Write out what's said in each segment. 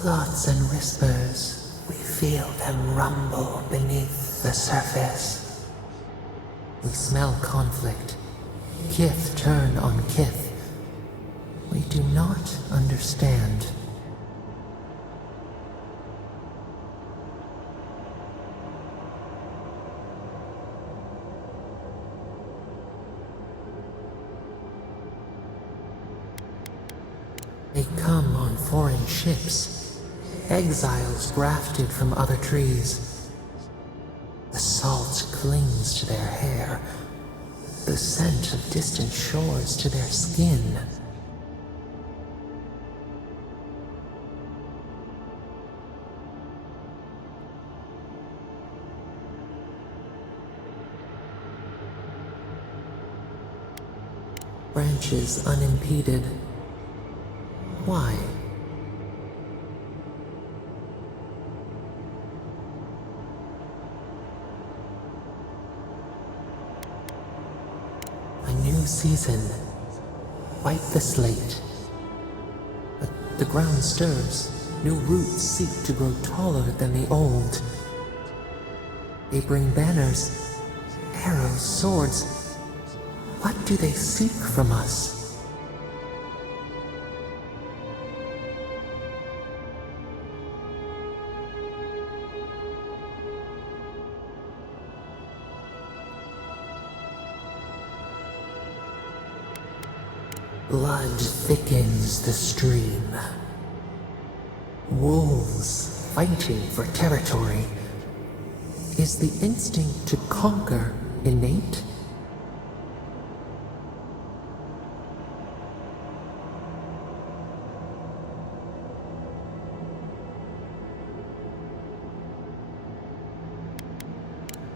Plots and whispers, we feel them rumble beneath the surface. We smell conflict. Kith turn on kith. We do not understand. They come on foreign ships, exiles grafted from other trees. The salt clings to their hair, the scent of distant shores to their skin. Branches unimpeded. Why? A new season. Wipe the slate. But the ground stirs. New roots seek to grow taller than the old. They bring banners, arrows, swords. What do they seek from us? Blood thickens the stream. Wolves fighting for territory. Is the instinct to conquer innate?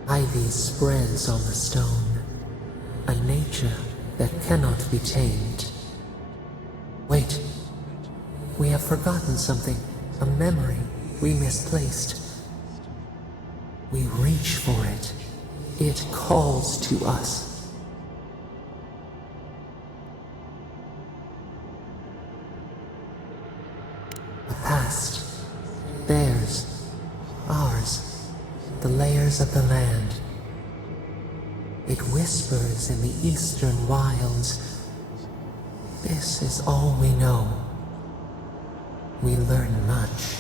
Ivy spreads on the stone, a nature that cannot be tamed. Wait, we have forgotten something, a memory we misplaced. We reach for it. It calls to us. A past, theirs, ours, the layers of the land. It whispers in the eastern wilds. This is all we know. We learn much.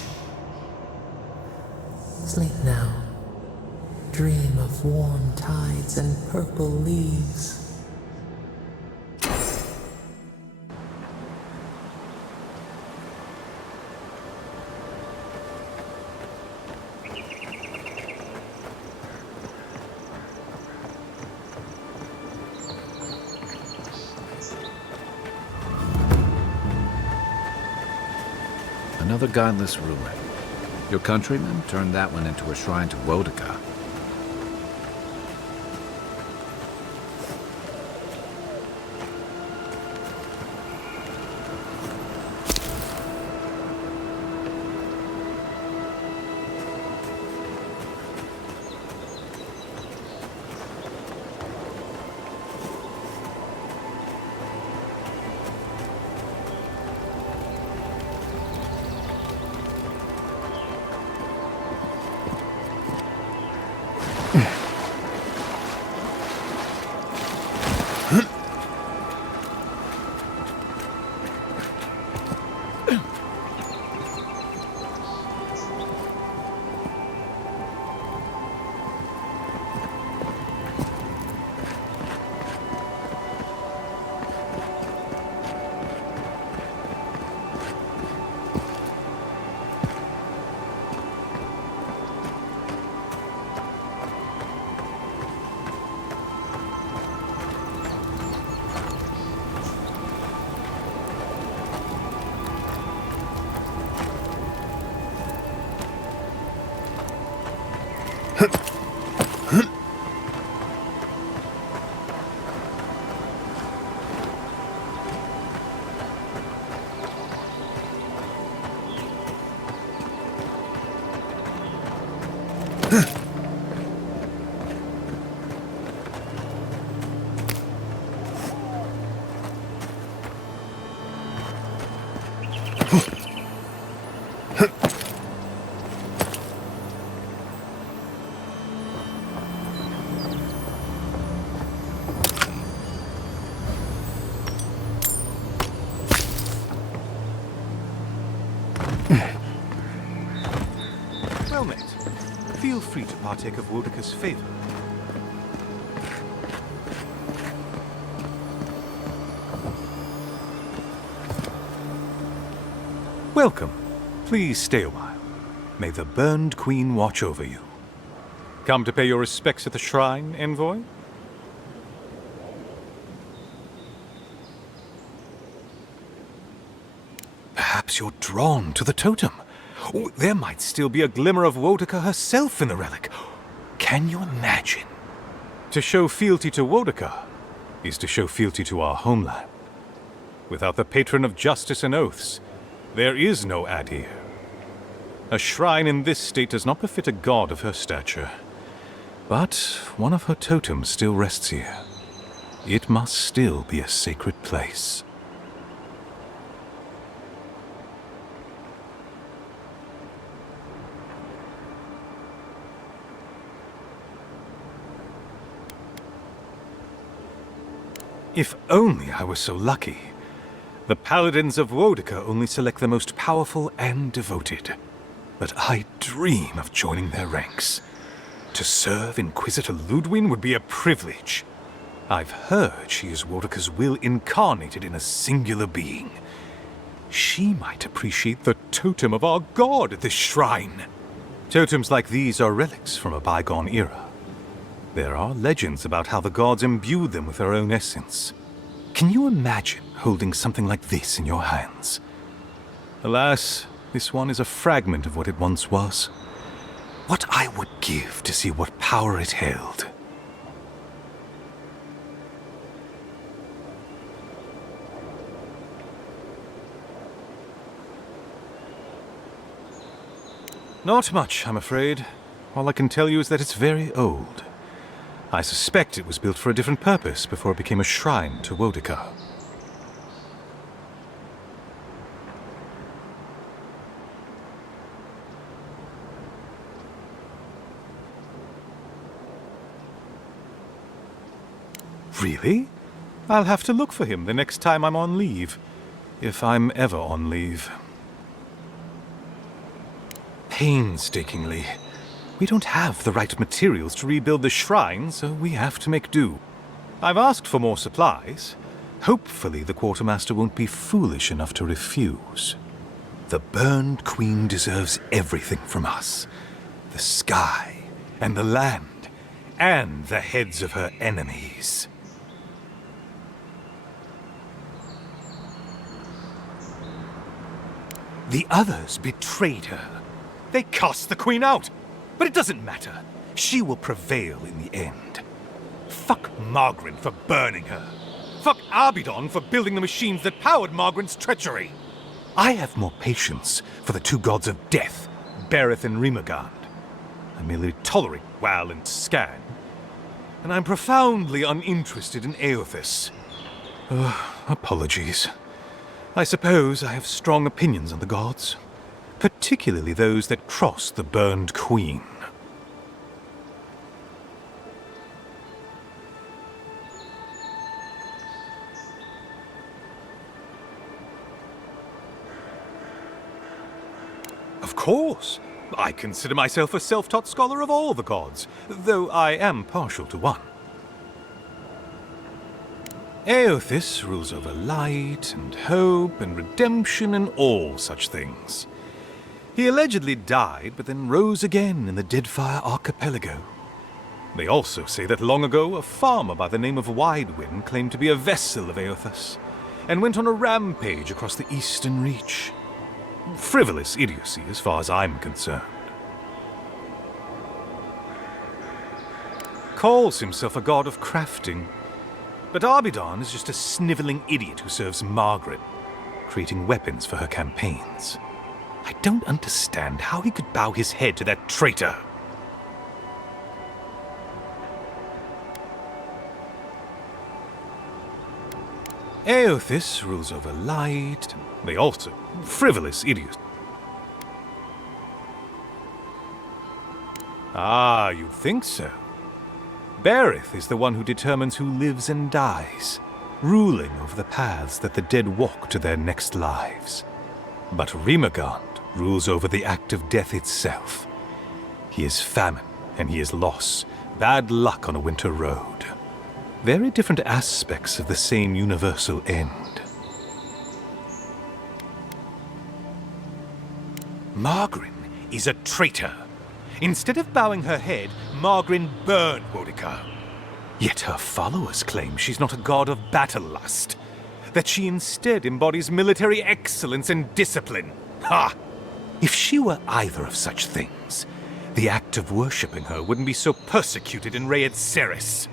Sleep now. Dream of warm tides and purple leaves. Another godless ruin. Your countrymen turned that one into a shrine to Woedica. feel free to partake of Woedica's favor. Welcome. Please stay a while. May the Burned Queen watch over you. Come to pay your respects at the shrine, envoy? Perhaps you're drawn to the totem. Oh, there might still be a glimmer of Woedica herself in the relic. Can you imagine? To show fealty to Woedica is to show fealty to our homeland. Without the patron of justice and oaths, there is no Adra. A shrine in this state does not befit a god of her stature. But one of her totems still rests here. It must still be a sacred place. If only I were so lucky. The paladins of Woedica only select the most powerful and devoted. But I dream of joining their ranks. To serve Inquisitor Ludwin would be a privilege. I've heard she is Woedica's will incarnated in a singular being. She might appreciate the totem of our god at this shrine. Totems like these are relics from a bygone era. There are legends about how the gods imbued them with their own essence. Can you imagine holding something like this in your hands? Alas, this one is a fragment of what it once was. What I would give to see what power it held. Not much, I'm afraid. All I can tell you is that it's very old. I suspect it was built for a different purpose before it became a shrine to Woedica. Really? I'll have to look for him the next time I'm on leave. If I'm ever on leave. Painstakingly. We don't have the right materials to rebuild the shrine, so we have to make do. I've asked for more supplies. Hopefully the quartermaster won't be foolish enough to refuse. The Burned Queen deserves everything from us. The sky, and the land, and the heads of her enemies. The others betrayed her. They cast the Queen out. But it doesn't matter. She will prevail in the end. Fuck Margaret for burning her. Fuck Abidon for building the machines that powered Margaret's treachery. I have more patience for the two gods of death, Berith and Remio. I merely tolerate Wal and Scan. And I'm profoundly uninterested in Eothas. Apologies. I suppose I have strong opinions on the gods. Particularly those that cross the Burned Queen. Of course. I consider myself a self-taught scholar of all the gods, though I am partial to one. Eothas rules over light and hope and redemption and all such things. He allegedly died, but then rose again in the Deadfire Archipelago. They also say that long ago, a farmer by the name of Widewind claimed to be a vessel of Eothas, and went on a rampage across the Eastern Reach. Frivolous idiocy, as far as I'm concerned. Calls himself a god of crafting, but Abidon is just a sniveling idiot who serves Margaret, creating weapons for her campaigns. I don't understand how he could bow his head to that traitor. Eothas rules over light. They also frivolous idiots. Ah, you think so? Berith is the one who determines who lives and dies, ruling over the paths that the dead walk to their next lives. But Remio rules over the act of death itself. He is famine, and he is loss. Bad luck on a winter road. Very different aspects of the same universal end. Margarin is a traitor. Instead of bowing her head, Margarin burned Woedica. Yet her followers claim she's not a god of battle lust, that she instead embodies military excellence and discipline. Ha! If she were either of such things, the act of worshipping her wouldn't be so persecuted in Rayed Ceres.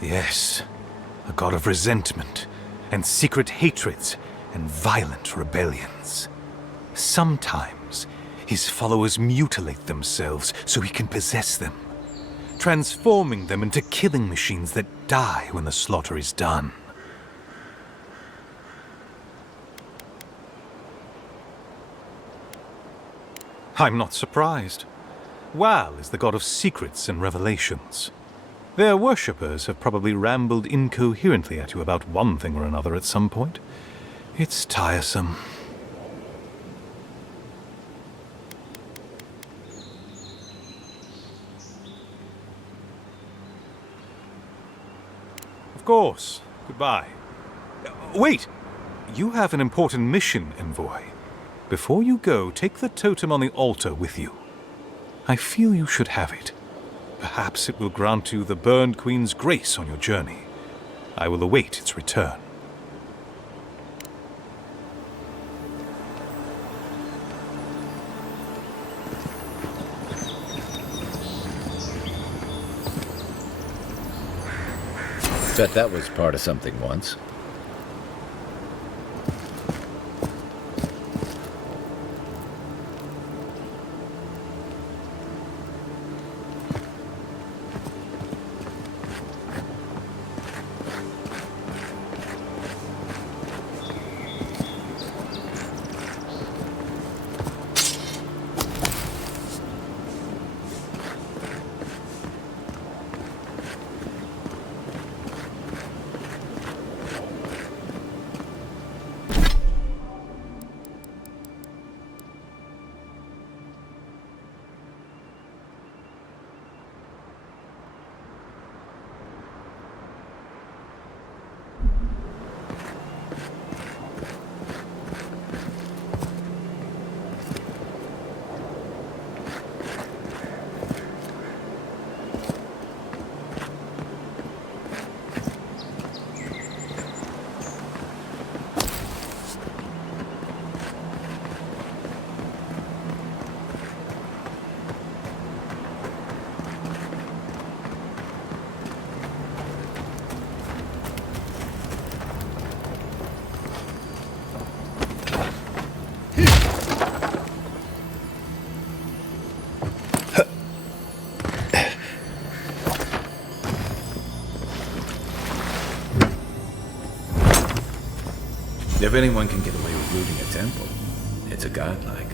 Yes, a god of resentment, and secret hatreds, and violent rebellions. Sometimes, his followers mutilate themselves so he can possess them, transforming them into killing machines that die when the slaughter is done. I'm not surprised. Wal is the god of secrets and revelations. Their worshippers have probably rambled incoherently at you about one thing or another at some point. It's tiresome. Of course. Goodbye. Wait! You have an important mission, Envoy. Before you go, take the totem on the altar with you. I feel you should have it. Perhaps it will grant you the Burned Queen's grace on your journey. I will await its return. Bet that was part of something once. If anyone can get away with looting a temple, it's a godlike.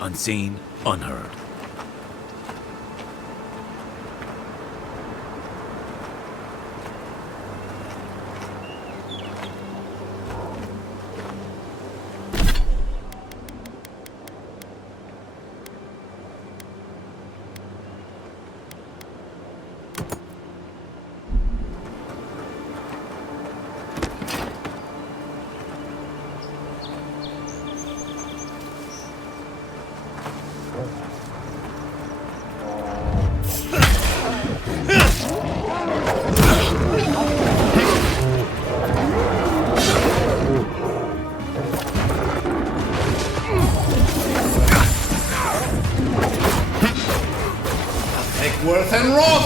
Unseen, unheard. Worth and wrong!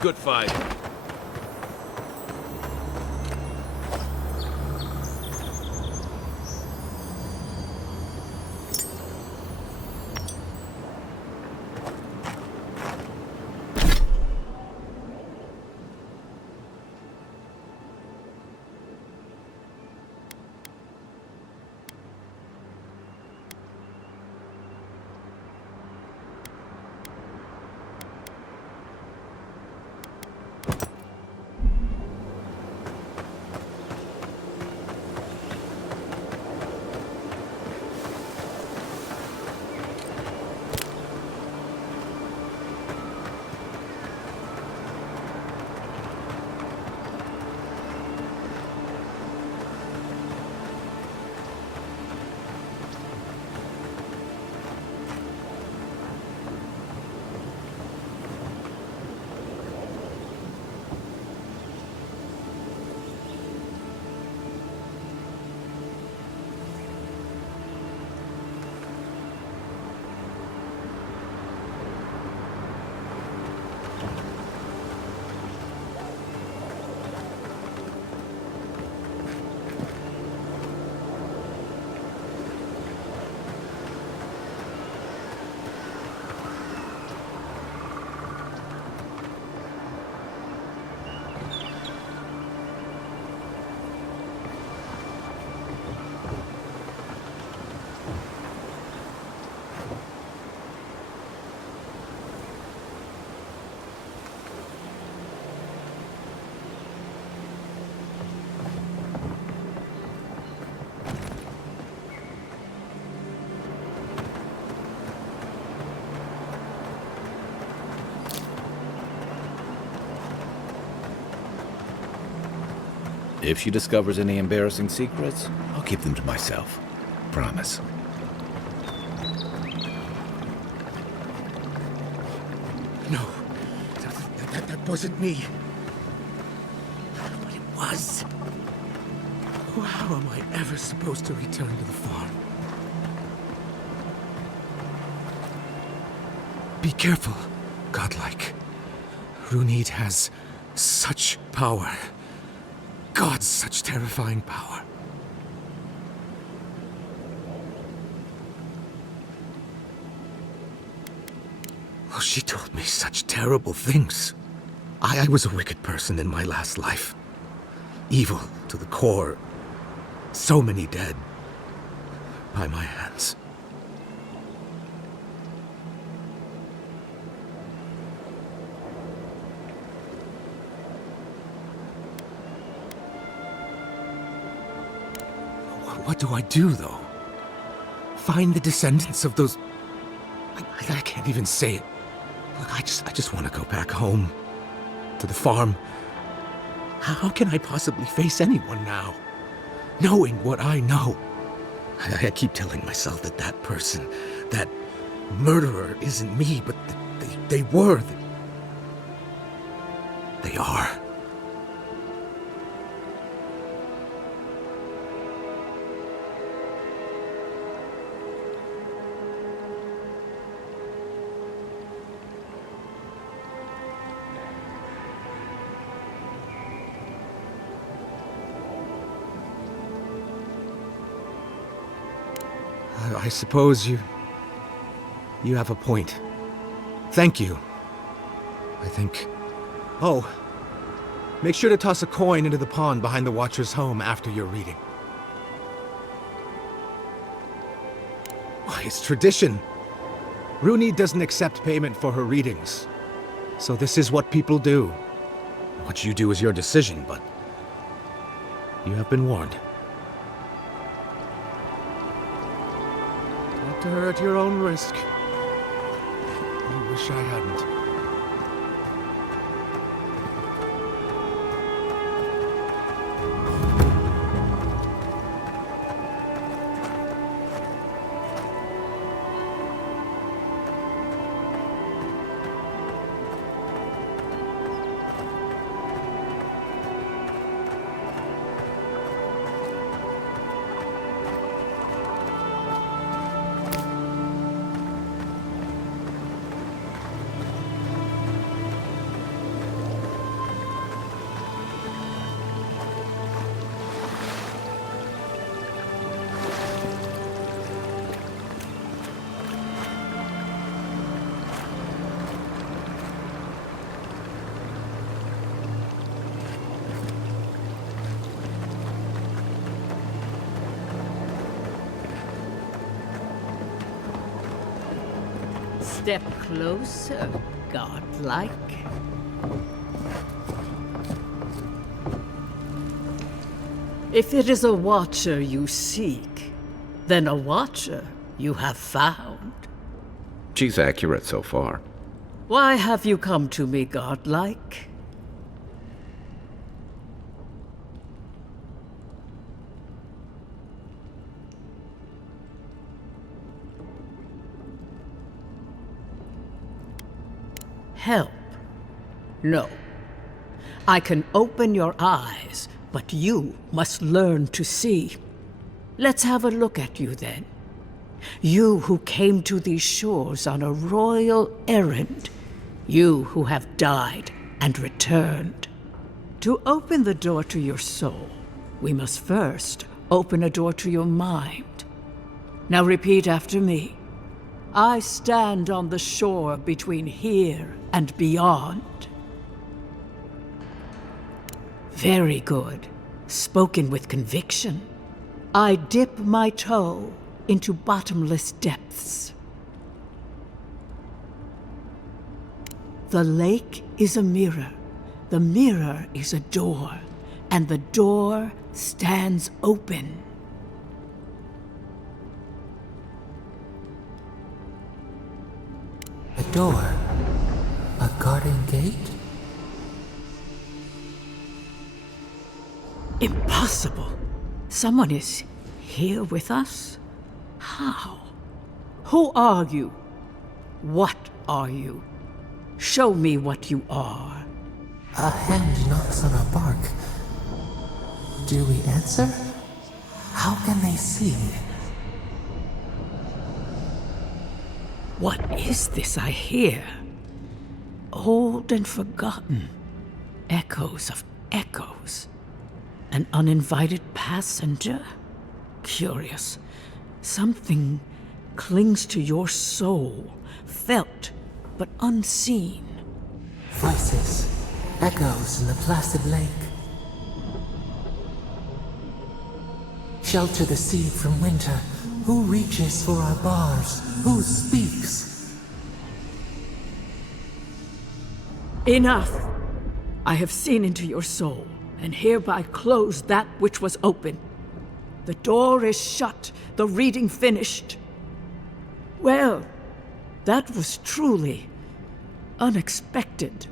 Good fight. If she discovers any embarrassing secrets, I'll keep them to myself. Promise. No, that wasn't me. But it was. How am I ever supposed to return to the farm? Be careful, godlike. Runyd has such power. God, such terrifying power. Oh, she told me such terrible things. I was a wicked person in my last life. Evil to the core. So many dead. By my hands. What do I do, though? Find the descendants of those... I can't even say it. Look, I just want to go back home. To the farm. How can I possibly face anyone now? Knowing what I know. I keep telling myself that that person, that murderer isn't me, but they were. They are. suppose you have a point. Thank you. I think... Oh, make sure to toss a coin into the pond behind the Watcher's home after your reading. Why, it's tradition. Runyd doesn't accept payment for her readings. So this is what people do. What you do is your decision, but you have been warned. Talk to her at your own risk. I wish I hadn't. Step closer, godlike. If it is a watcher you seek, then a watcher you have found. She's accurate so far. Why have you come to me, godlike? Help? No. I can open your eyes, but you must learn to see. Let's have a look at you then. You who came to these shores on a royal errand. You who have died and returned. To open the door to your soul, we must first open a door to your mind. Now repeat after me. I stand on the shore between here and beyond. Very good. Spoken with conviction. I dip my toe into bottomless depths. The lake is a mirror. The mirror is a door. And the door stands open. A door? A garden gate? Impossible. Someone is here with us? How? Who are you? What are you? Show me what you are. A hand knocks on our bark. Do we answer? How can they see? What is this I hear? Old and forgotten. Echoes of echoes. An uninvited passenger? Curious. Something clings to your soul, felt but unseen. Voices, echoes in the placid lake. Shelter the seed from winter. Who reaches for our bars? Who speaks? Enough! I have seen into your soul, and hereby close that which was open. The door is shut, the reading finished. Well, that was truly unexpected.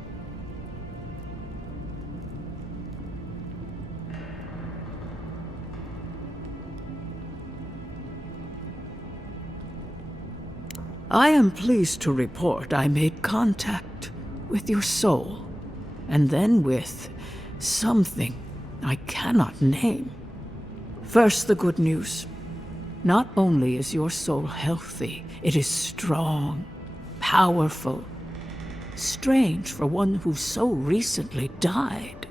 I am pleased to report I made contact with your soul, and then with something I cannot name. First, the good news. Not only is your soul healthy, it is strong, powerful. Strange for one who so recently died.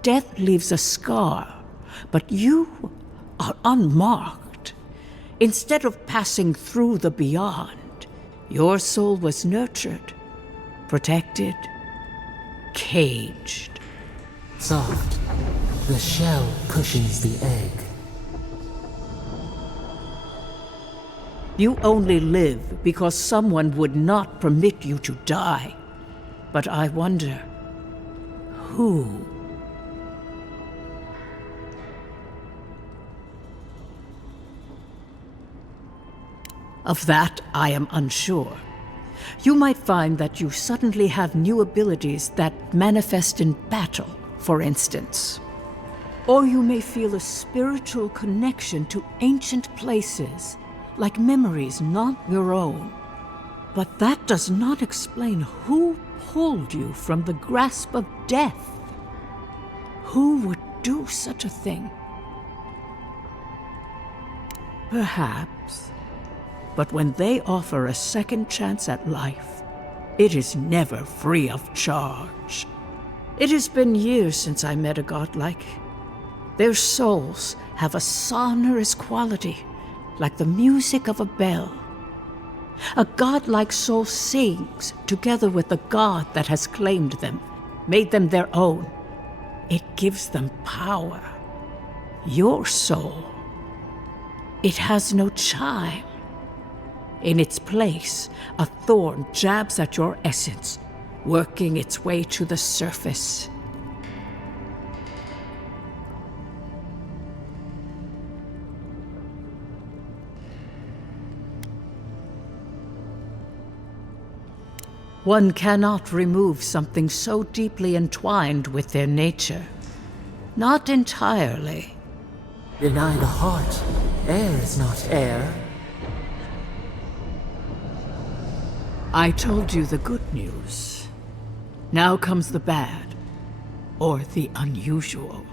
Death leaves a scar, but you are unmarked. Instead of passing through the beyond, your soul was nurtured, protected, caged. Soft. The shell cushions the egg. You only live because someone would not permit you to die. But I wonder, who? Of that, I am unsure. You might find that you suddenly have new abilities that manifest in battle, for instance. Or you may feel a spiritual connection to ancient places, like memories not your own. But that does not explain who pulled you from the grasp of death. Who would do such a thing? Perhaps. But when they offer a second chance at life, it is never free of charge. It has been years since I met a godlike. Their souls have a sonorous quality, like the music of a bell. A godlike soul sings together with the god that has claimed them, made them their own. It gives them power. Your soul, it has no chime. In its place, a thorn jabs at your essence, working its way to the surface. One cannot remove something so deeply entwined with their nature. Not entirely. Deny the heart. Air is not air. I told you the good news. Now comes the bad, or the unusual.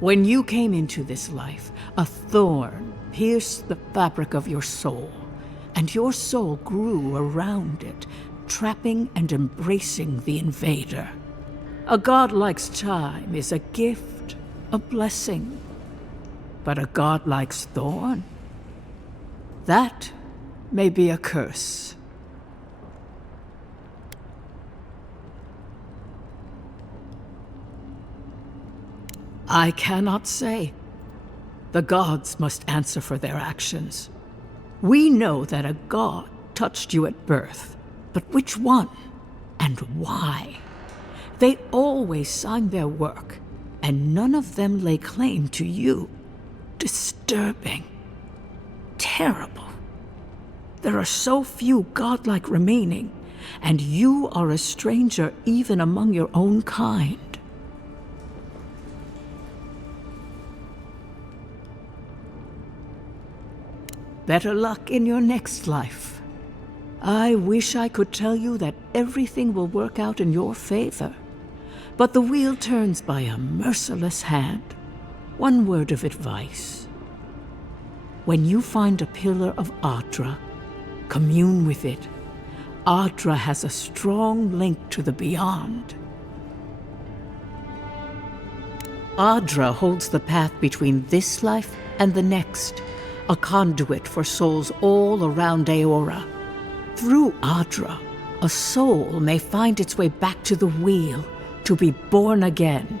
When you came into this life, a thorn pierced the fabric of your soul, and your soul grew around it, trapping and embracing the invader. A godlike's time is a gift, a blessing. But a godlike's thorn? That may be a curse. I cannot say. The gods must answer for their actions. We know that a god touched you at birth, but which one and why? They always sign their work, and none of them lay claim to you. Disturbing. Terrible. There are so few godlike remaining, and you are a stranger even among your own kind. Better luck in your next life. I wish I could tell you that everything will work out in your favor, but the wheel turns by a merciless hand. One word of advice. When you find a pillar of Adra, commune with it. Adra has a strong link to the beyond. Adra holds the path between this life and the next, a conduit for souls all around Eora. Through Adra, a soul may find its way back to the wheel to be born again.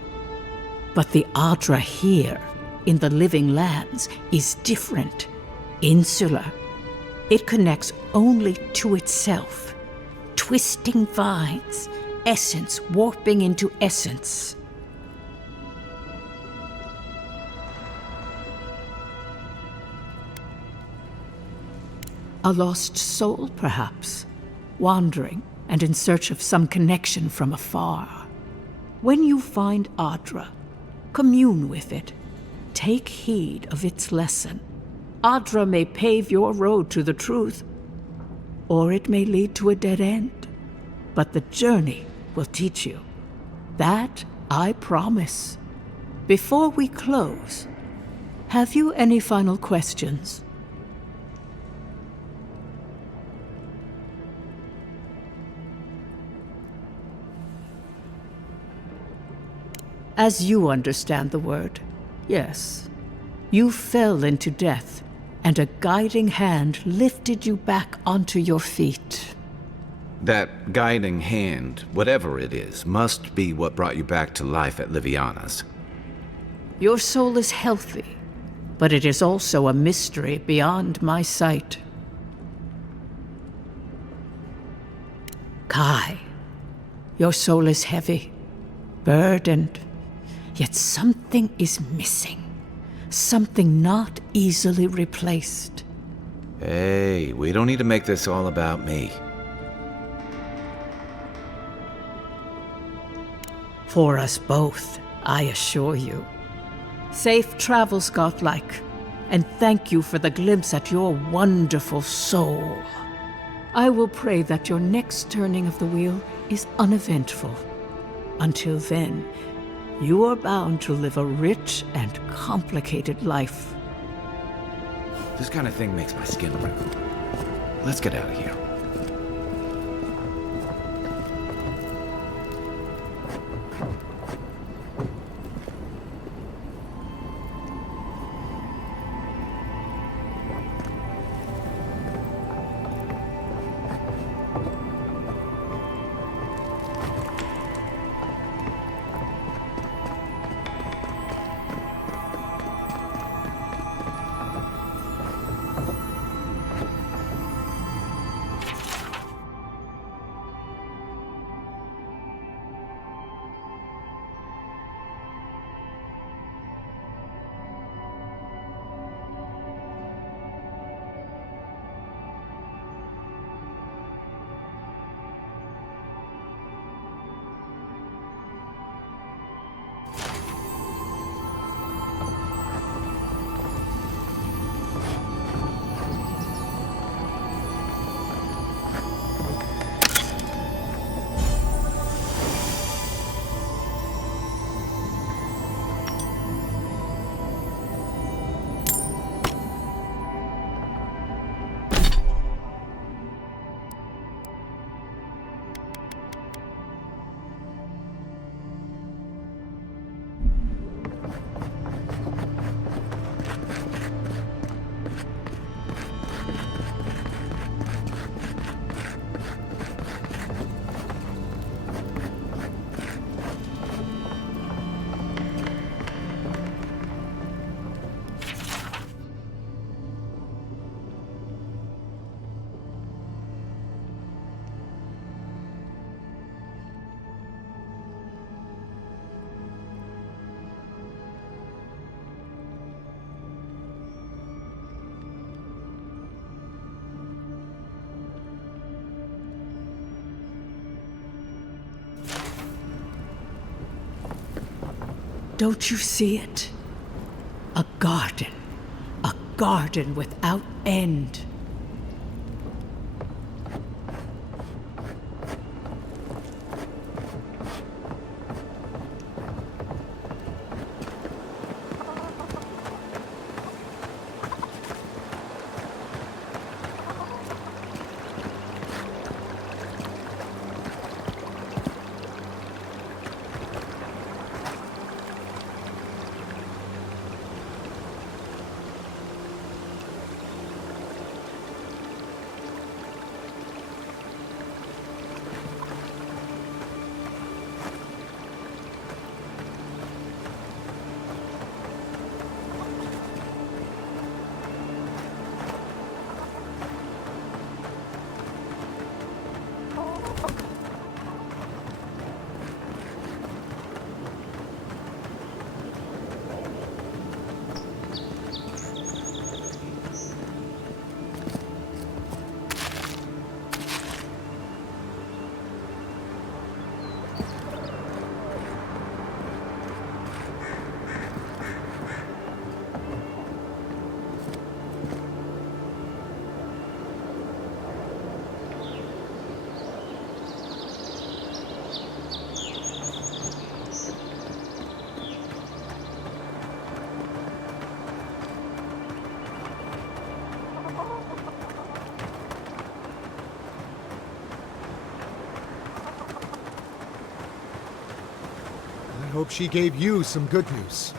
But the Adra here, in the living lands, is different, insular. It connects only to itself, twisting vines, essence warping into essence. A lost soul, perhaps, wandering and in search of some connection from afar. When you find Adra, commune with it. Take heed of its lesson. Adra may pave your road to the truth, or it may lead to a dead end. But the journey will teach you. That I promise. Before we close, have you any final questions? As you understand the word, yes. You fell into death, and a guiding hand lifted you back onto your feet. That guiding hand, whatever it is, must be what brought you back to life at Liviana's. Your soul is healthy, but it is also a mystery beyond my sight. Kai, your soul is heavy, burdened, yet something is missing. Something not easily replaced. Hey, we don't need to make this all about me. For us both, I assure you. Safe travels, godlike, and thank you for the glimpse at your wonderful soul. I will pray that your next turning of the wheel is uneventful. Until then, you are bound to live a rich and complicated life. This kind of thing makes my skin wrinkle. Let's get out of here. Don't you see it? A garden without end. I hope she gave you some good news.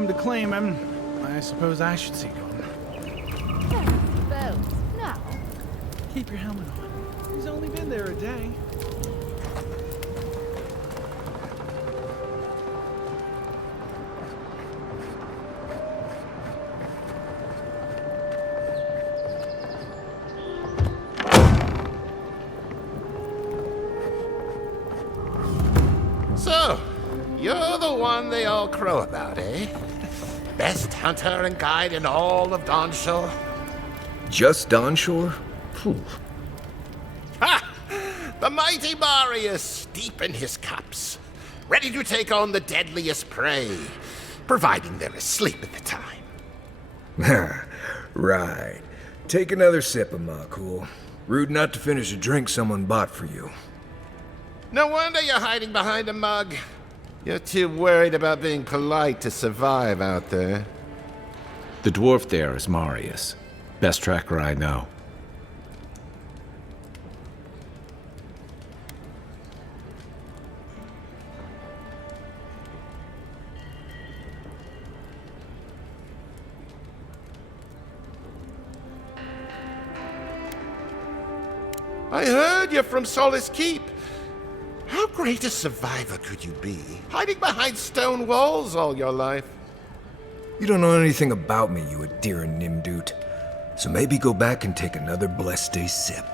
come to claim him, I suppose I should see to him. Bells. Now. Keep your helmet on. He's only been there a day. So, you're the one they all crow about, eh? Best hunter and guide in all of Dawnshore? Just Dawnshore? Phew. Ha! The mighty Marius, deep in his cups, ready to take on the deadliest prey, providing they're asleep at the time. Right. Take another sip of my cool. Rude not to finish a drink someone bought for you. No wonder you're hiding behind a mug. You're too worried about being polite to survive out there. The dwarf there is Marius. Best tracker I know. I heard you're from Solace Keep. How great a survivor could you be, hiding behind stone walls all your life? You don't know anything about me, you Adra Nimdut. So maybe go back and take another blessed day sip.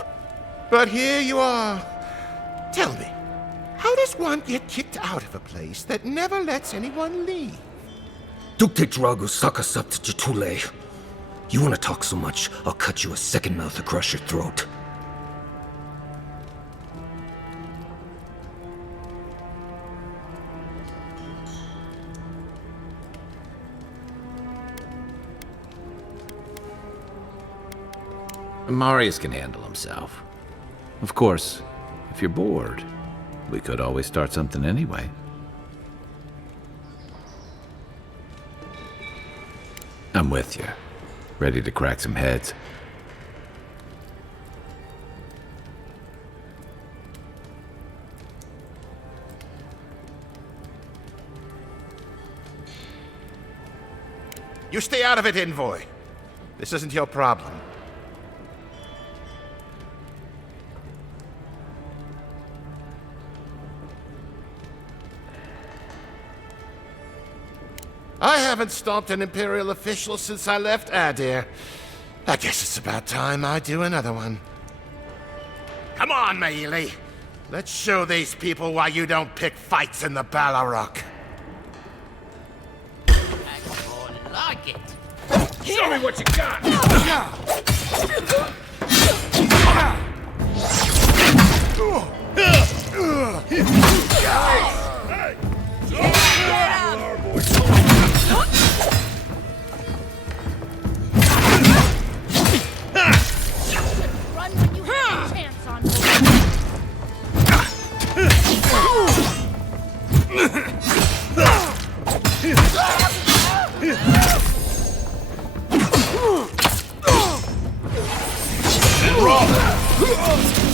But here you are. Tell me, how does one get kicked out of a place that never lets anyone leave? Dukte Drago Sakasat Jitule. You wanna talk so much, I'll cut you a second mouth across your throat. Marius can handle himself. Of course, if you're bored, we could always start something anyway. I'm with you. Ready to crack some heads. You stay out of it, Envoy. This isn't your problem. I haven't stomped an Imperial official since I left Adir. I guess it's about time I do another one. Come on, Maili. Let's show these people why you don't pick fights in the Ballarok. I like it. Show me what you got! Run when you have a chance on me.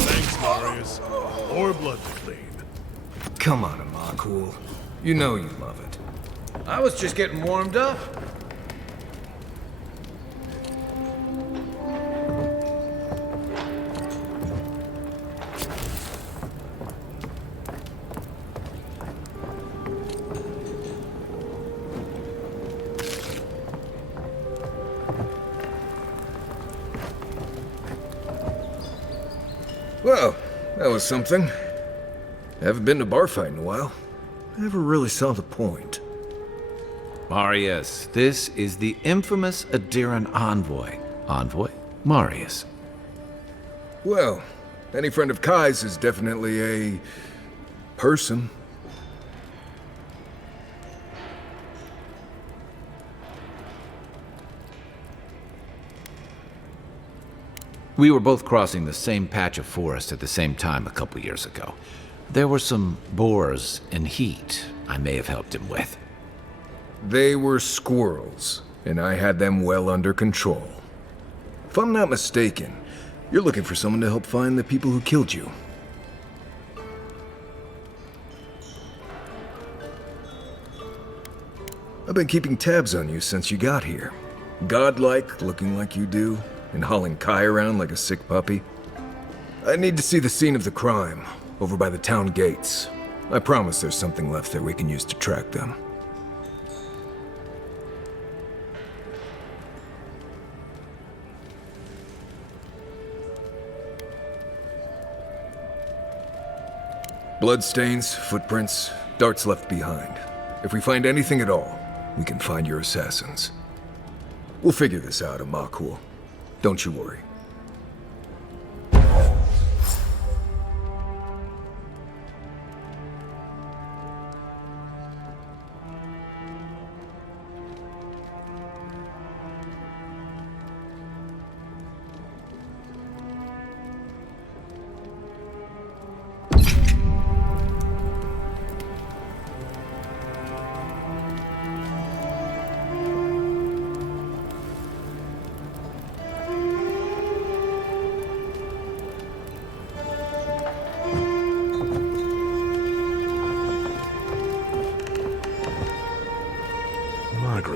Thanks, Marius. More blood to clean. Come on, Amakul. You know you love it. I was just getting warmed up. Well, that was something. Haven't been to bar fight in a while. Never really saw the point. Marius, this is the infamous Adiran envoy. Envoy? Marius. Well, any friend of Kai's is definitely a... person. We were both crossing the same patch of forest at the same time a couple years ago. There were some boars in heat I may have helped him with. They were squirrels, and I had them well under control. If I'm not mistaken, you're looking for someone to help find the people who killed you. I've been keeping tabs on you since you got here. Godlike, looking like you do, and hauling Kai around like a sick puppy. I need to see the scene of the crime, over by the town gates. I promise there's something left there we can use to track them. Bloodstains, footprints, darts left behind. If we find anything at all, we can find your assassins. We'll figure this out, Amakul. Don't you worry.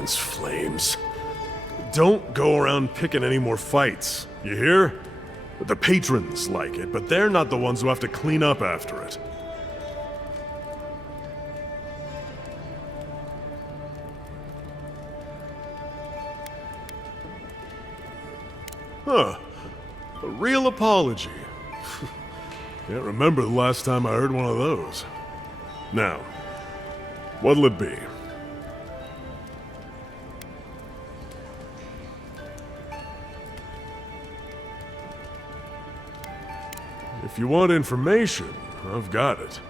Flames. Don't go around picking any more fights, you hear? The patrons like it, but they're not the ones who have to clean up after it. Huh. A real apology. Can't remember the last time I heard one of those. Now, what'll it be? If you want information, I've got it.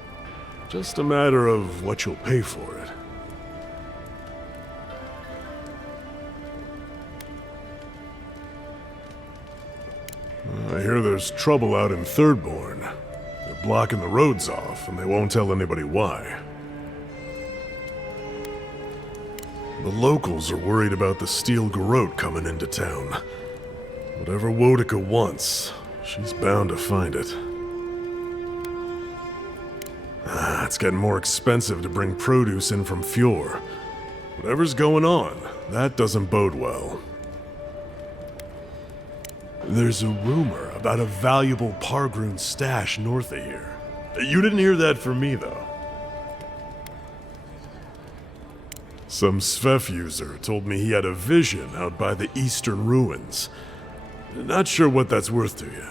Just a matter of what you'll pay for it. I hear there's trouble out in Thirdborn. They're blocking the roads off, and they won't tell anybody why. The locals are worried about the steel garrote coming into town. Whatever Woedica wants, she's bound to find it. It's getting more expensive to bring produce in from Fjord. Whatever's going on, that doesn't bode well. There's a rumor about a valuable Pargrun stash north of here. You didn't hear that from me, though. Some Svef user told me he had a vision out by the eastern ruins. Not sure what that's worth to you.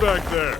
Back there.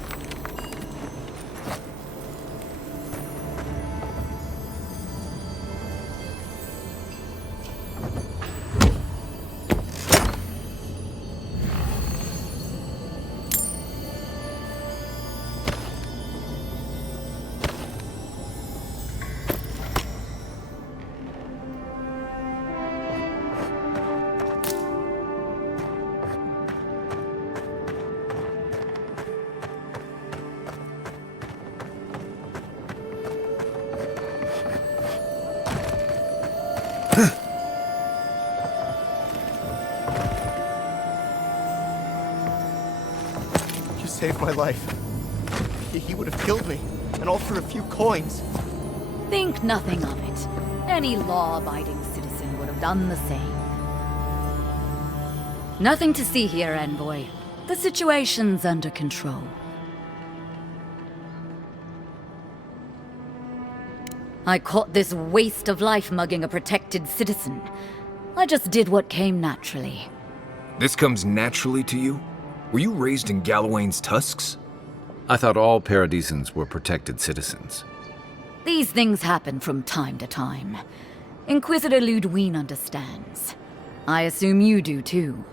Saved my life. He would have killed me, and all for a few coins. Think nothing of it. Any law-abiding citizen would have done the same. Nothing to see here, Envoy. The situation's under control. I caught this waste of life mugging a protected citizen. I just did what came naturally. This comes naturally to you? Were you raised in Galawain's tusks? I thought all Paradisans were protected citizens. These things happen from time to time. Inquisitor Ludwine understands. I assume you do too.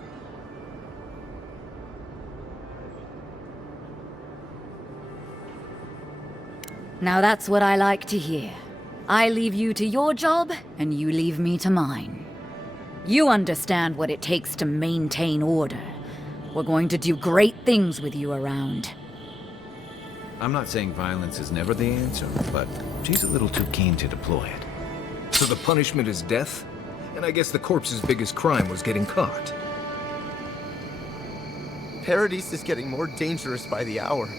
Now that's what I like to hear. I leave you to your job, and you leave me to mine. You understand what it takes to maintain order. We're going to do great things with you around. I'm not saying violence is never the answer, but she's a little too keen to deploy it. So the punishment is death? And I guess the corpse's biggest crime was getting caught. Paradis is getting more dangerous by the hour.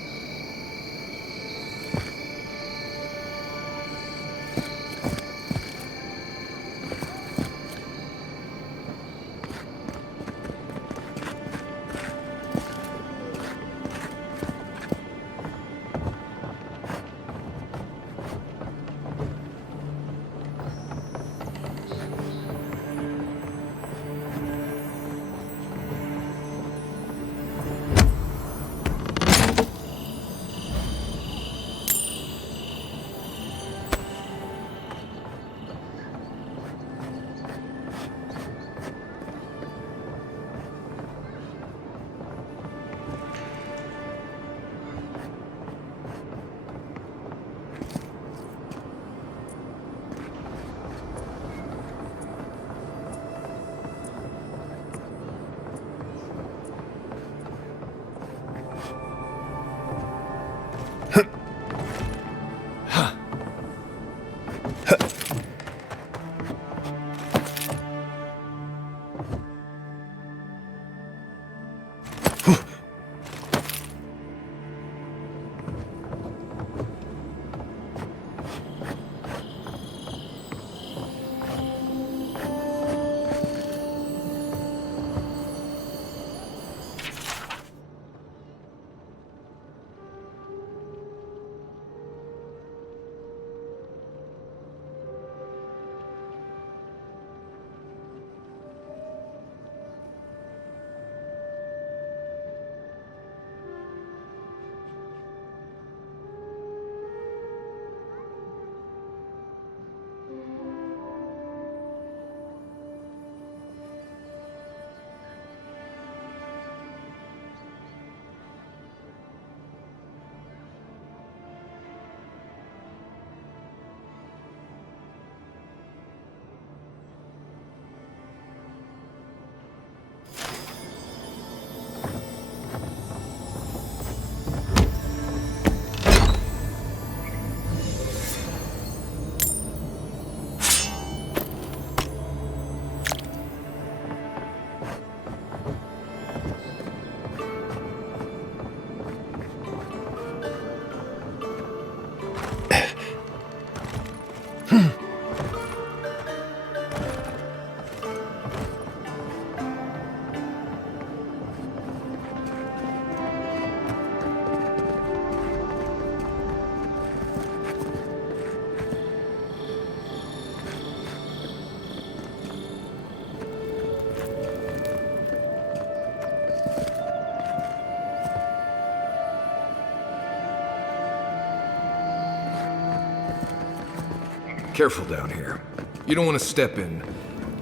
Careful down here. You don't want to step in,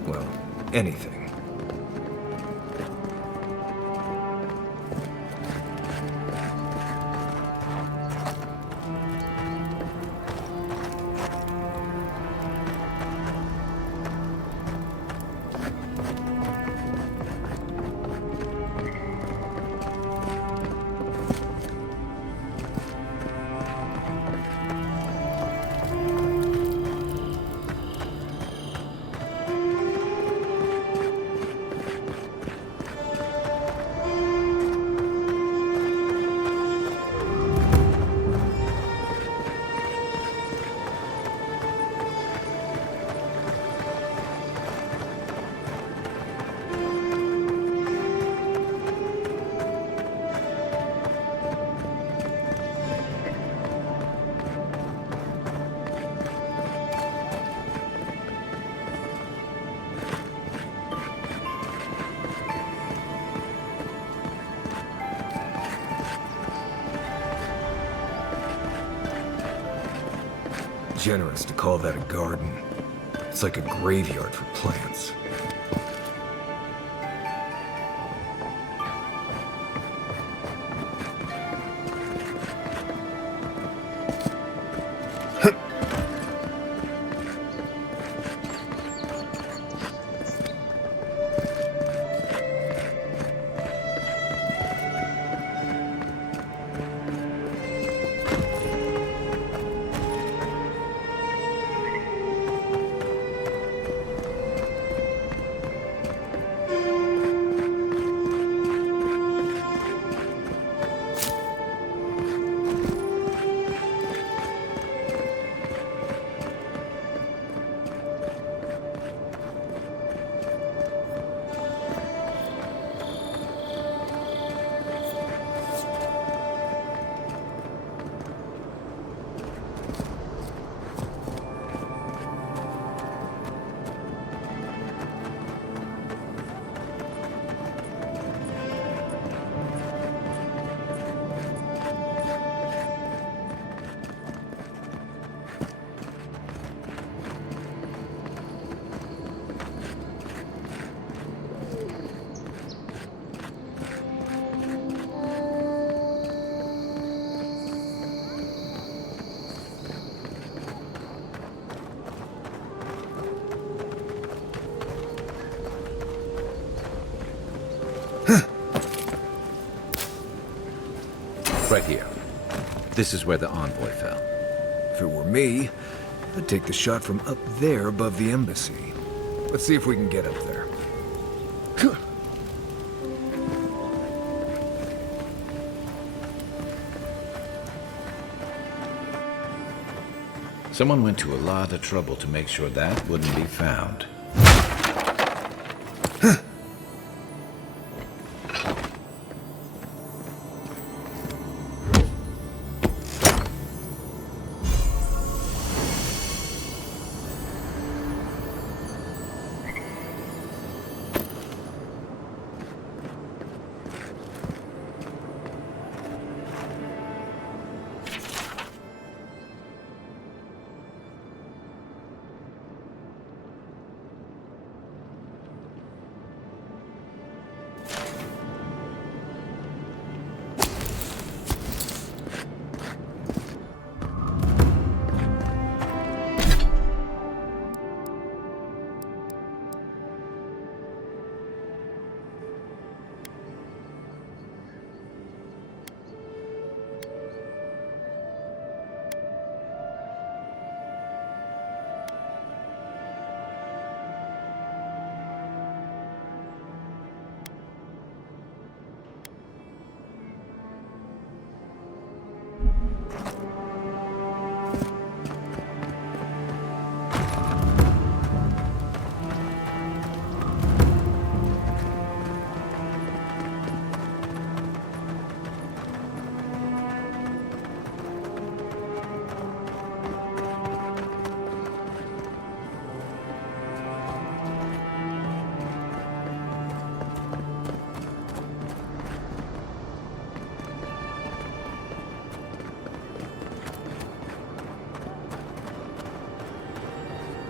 well, anything. generous to call that a garden. It's like a graveyard for plants. Right here. This is where the envoy fell. If it were me, I'd take the shot from up there above the embassy. Let's see if we can get up there. Someone went to a lot of trouble to make sure that wouldn't be found.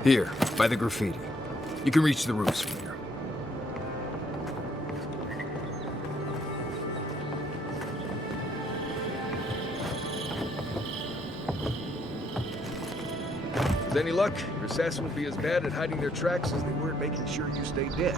Here, by the graffiti. You can reach the roofs from here. With any luck, your assassin will be as bad at hiding their tracks as they were at making sure you stay dead.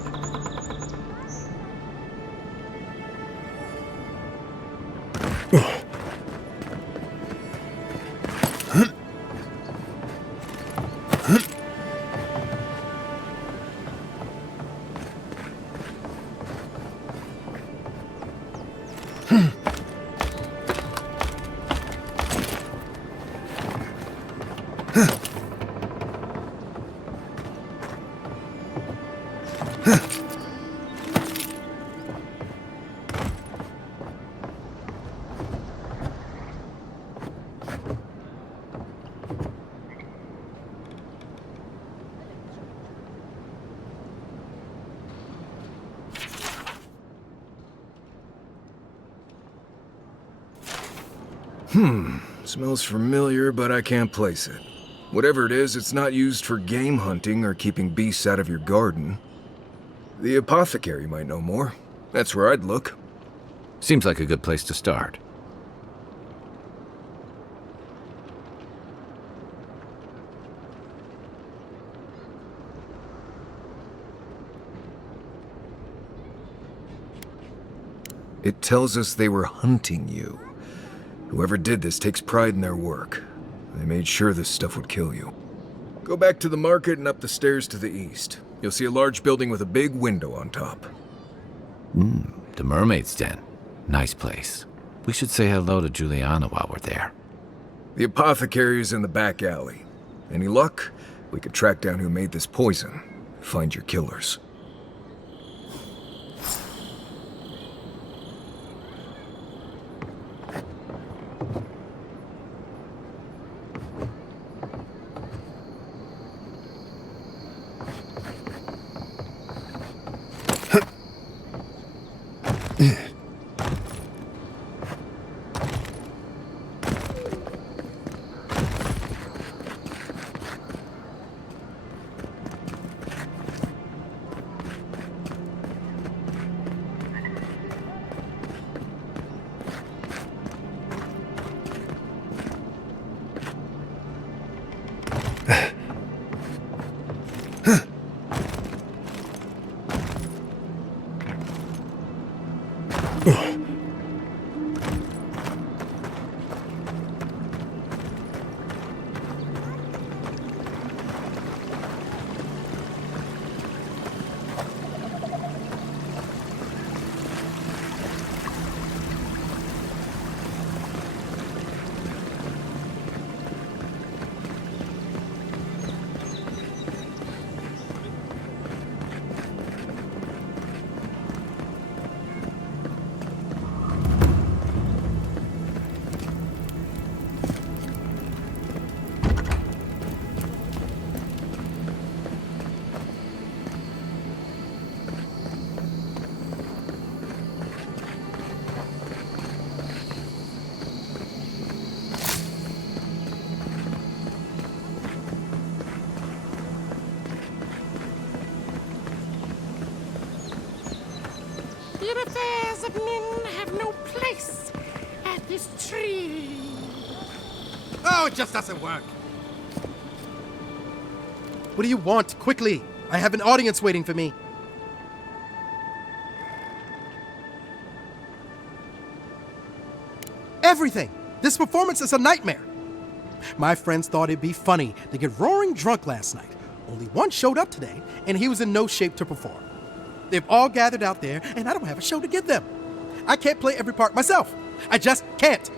Smells familiar, but I can't place it. Whatever it is, it's not used for game hunting or keeping beasts out of your garden. The apothecary might know more. That's where I'd look. Seems like a good place to start. It tells us they were hunting you. Whoever did this takes pride in their work. They made sure this stuff would kill you. Go back to the market and up the stairs to the east. You'll see a large building with a big window on top. The Mermaid's Den. Nice place. We should say hello to Giuliana while we're there. The apothecary is in the back alley. Any luck, we could track down who made this poison. Find your killers. The affairs of men have no place at this tree. Oh, it just doesn't work. What do you want? Quickly! I have an audience waiting for me. Everything! This performance is a nightmare. My friends thought it'd be funny to get roaring drunk last night. Only one showed up today, and he was in no shape to perform. They've all gathered out there, and I don't have a show to give them. I can't play every part myself. I just can't.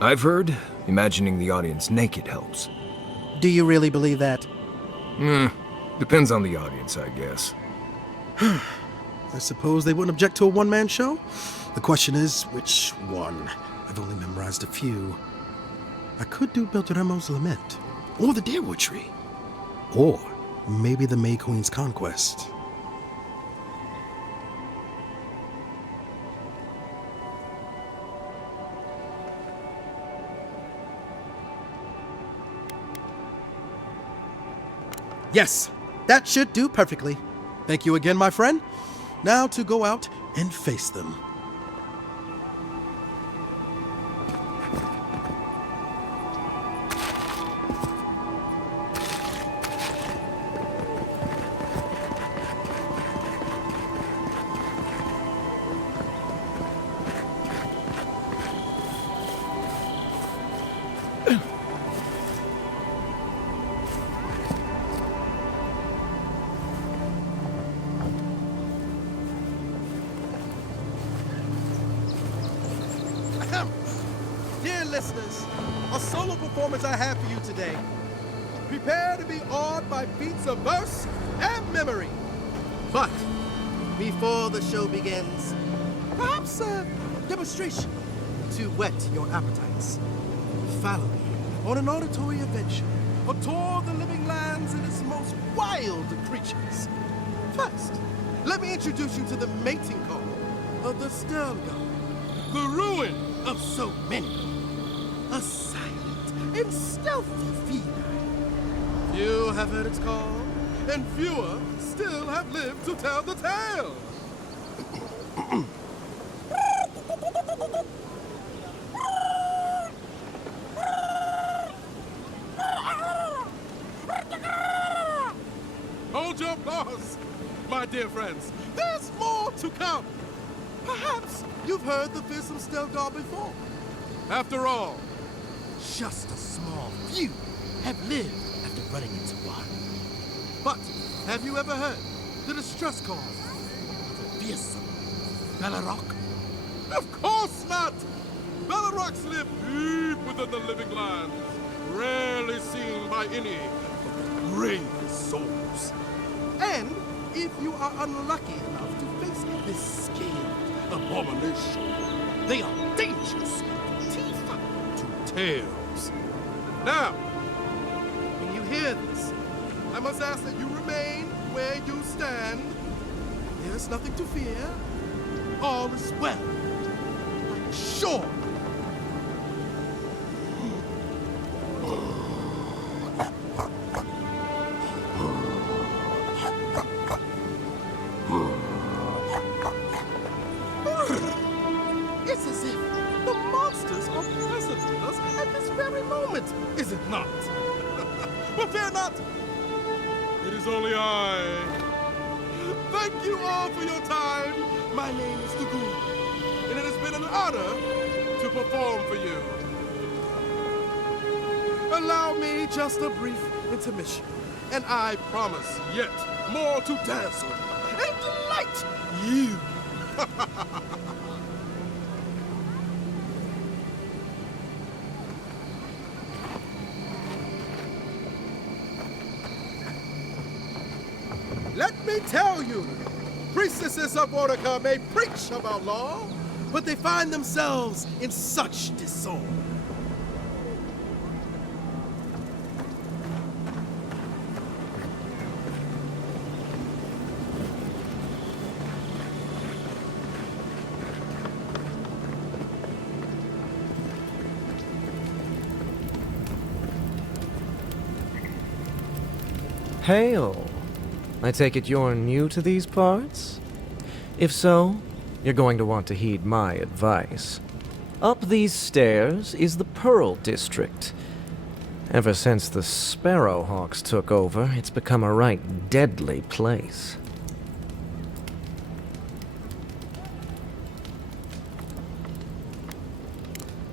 I've heard imagining the audience naked helps. Do you really believe that? Depends on the audience, I guess. I suppose they wouldn't object to a one-man show? The question is, which one? I've only memorized a few. I could do Beltramo's Lament, or the Deerwood Tree, or maybe the May Queen's Conquest. Yes, that should do perfectly. Thank you again, my friend. Now to go out and face them. Dear listeners, a solo performance I have for you today. Prepare to be awed by feats of verse and memory. But before the show begins, perhaps a demonstration to whet your appetites. Follow me on an auditory adventure, a tour of the living lands and its most wild creatures. First, let me introduce you to the mating call. of the Stelgaer, the ruin of so many. A silent and stealthy feline. Few have heard its call, and fewer still have lived to tell the tale. Hold your applause, my dear friends. There's more to come. Perhaps you've heard the fearsome Stelgaer before. After all, just a small few have lived after running into one. But have you ever heard the distress call of the fearsome Bellerock? Of course not! Bellerocks live deep within the living lands, rarely seen by any of the bravest souls. And if you are unlucky enough to face this scaled abomination, they are dangerous from teeth to tails. Now, when you hear this, I must ask that you remain where you stand. There's nothing to fear. All is well. I'm sure. It's as if the monsters are present with us at this very moment, is it not? But fear not! It is only I. Thank you all for your time. My name is Tagu, and it has been an honor to perform for you. Allow me just a brief intermission, and I promise yet more to dazzle and delight you. Let me tell you, priestesses of Woedica may preach about law, but they find themselves in such disorder. Hail! I take it you're new to these parts? If so, you're going to want to heed my advice. Up these stairs is the Pearl District. Ever since the Sparrowhawks took over, it's become a right deadly place.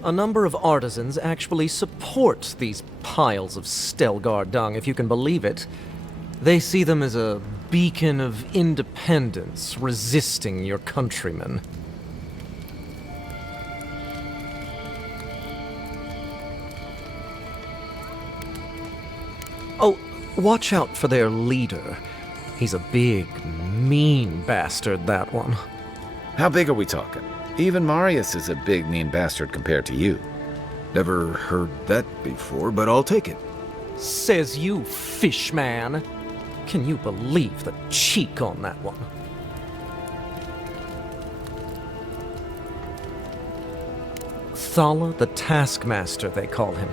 A number of artisans actually support these piles of Stelgaer dung, if you can believe it. They see them as a beacon of independence resisting your countrymen. Oh, watch out for their leader. He's a big, mean bastard, that one. How big are we talking? Even Marius is a big, mean bastard compared to you. Never heard that before, but I'll take it. Says you, fishman. Can you believe the cheek on that one? Thalla the Taskmaster, they call him.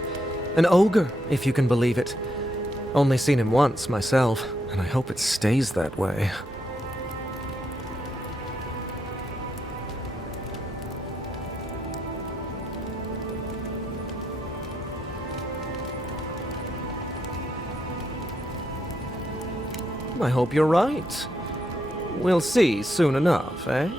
An ogre, if you can believe it. Only seen him once, myself, and I hope it stays that way. I hope you're right. We'll see soon enough, eh?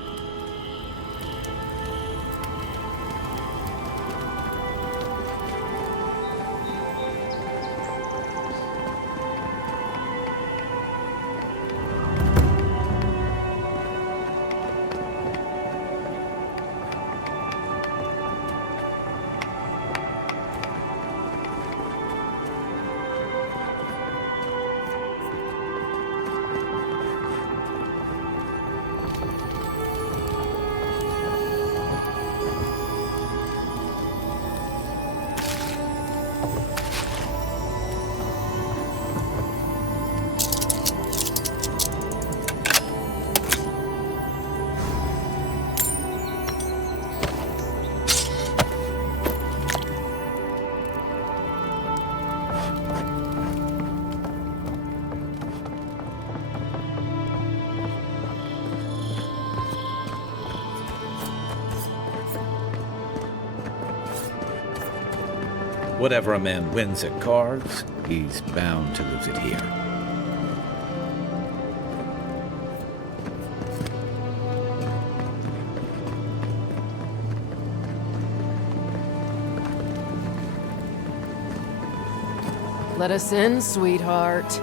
Whatever a man wins at cards, he's bound to lose it here. Let us in, sweetheart.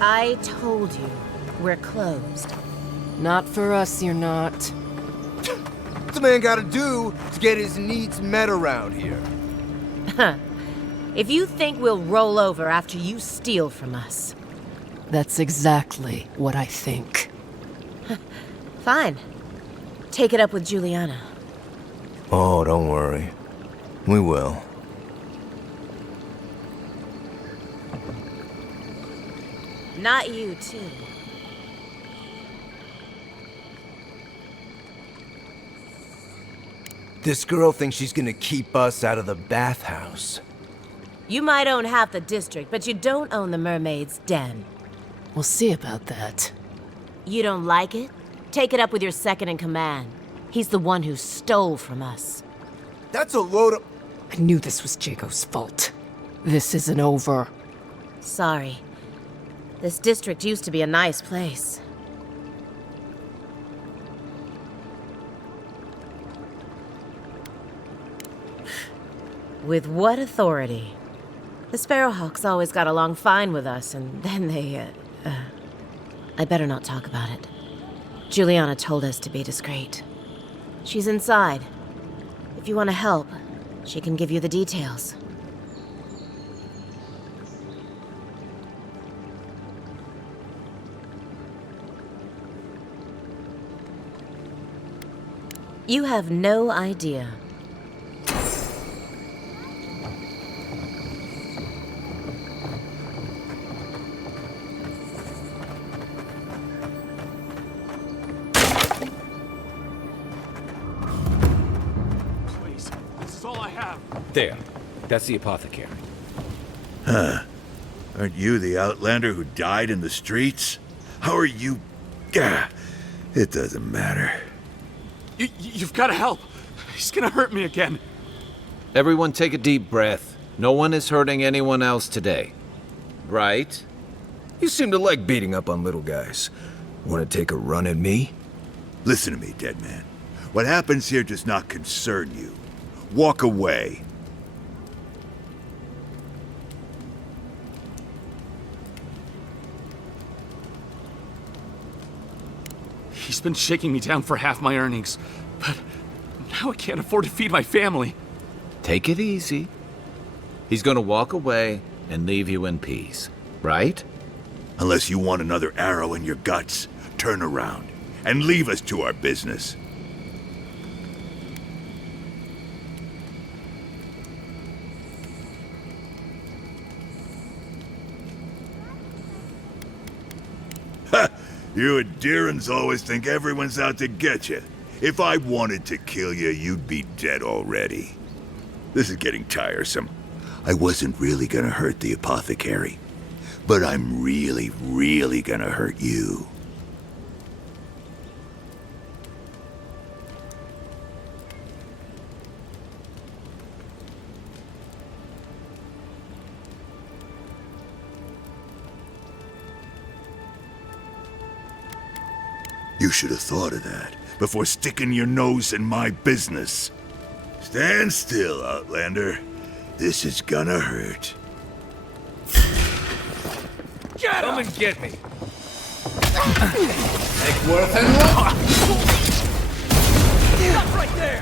I told you, we're closed. Not for us, you're not. What's a man gotta do to get his needs met around here? If you think we'll roll over after you steal from us. That's exactly what I think. Fine. Take it up with Giuliana. Oh, don't worry. We will. Not you, too. This girl thinks she's gonna keep us out of the bathhouse. You might own half the district, but you don't own the mermaid's den. We'll see about that. You don't like it? Take it up with your second in command. He's the one who stole from us. That's a load of... I knew this was Jago's fault. This isn't over. Sorry. This district used to be a nice place. With what authority? The Sparrowhawks always got along fine with us, and then they, I better not talk about it. Giuliana told us to be discreet. She's inside. If you want to help, she can give you the details. You have no idea. Please, this is all I have. There. That's the Apothecary. Huh. Aren't you the Outlander who died in the streets? How are you... Gah. It doesn't matter. You've got to help. He's gonna hurt me again. Everyone take a deep breath. No one is hurting anyone else today. Right? You seem to like beating up on little guys. Want to take a run at me? Listen to me, dead man. What happens here does not concern you. Walk away. He's been shaking me down for half my earnings, but now I can't afford to feed my family. Take it easy. He's gonna walk away and leave you in peace, right? Unless you want another arrow in your guts, turn around and leave us to our business. Ha! You Adirans always think everyone's out to get you. If I wanted to kill you, you'd be dead already. This is getting tiresome. I wasn't really gonna hurt the Apothecary, but I'm really, really gonna hurt you. You should have thought of that before sticking your nose in my business. Stand still, Outlander. This is gonna hurt. Come and get me. Worth and roll. Stop right there.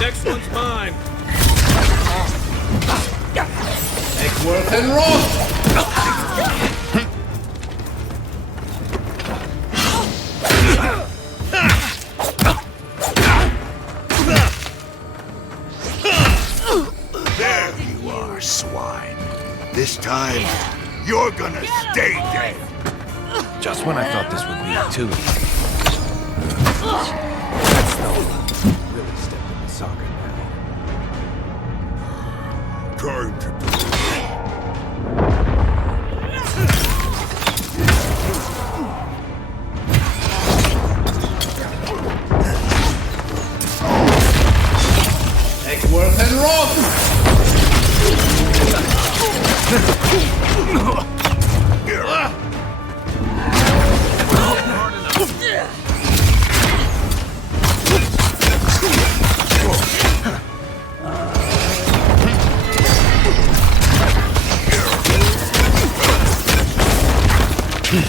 Next one's mine. Worth and roll. Swine. This time, you're gonna stay dead. Just when I thought this would be too easy. That's Thalla. Really stepped in the socket now. Time to do Worth and roll. Worth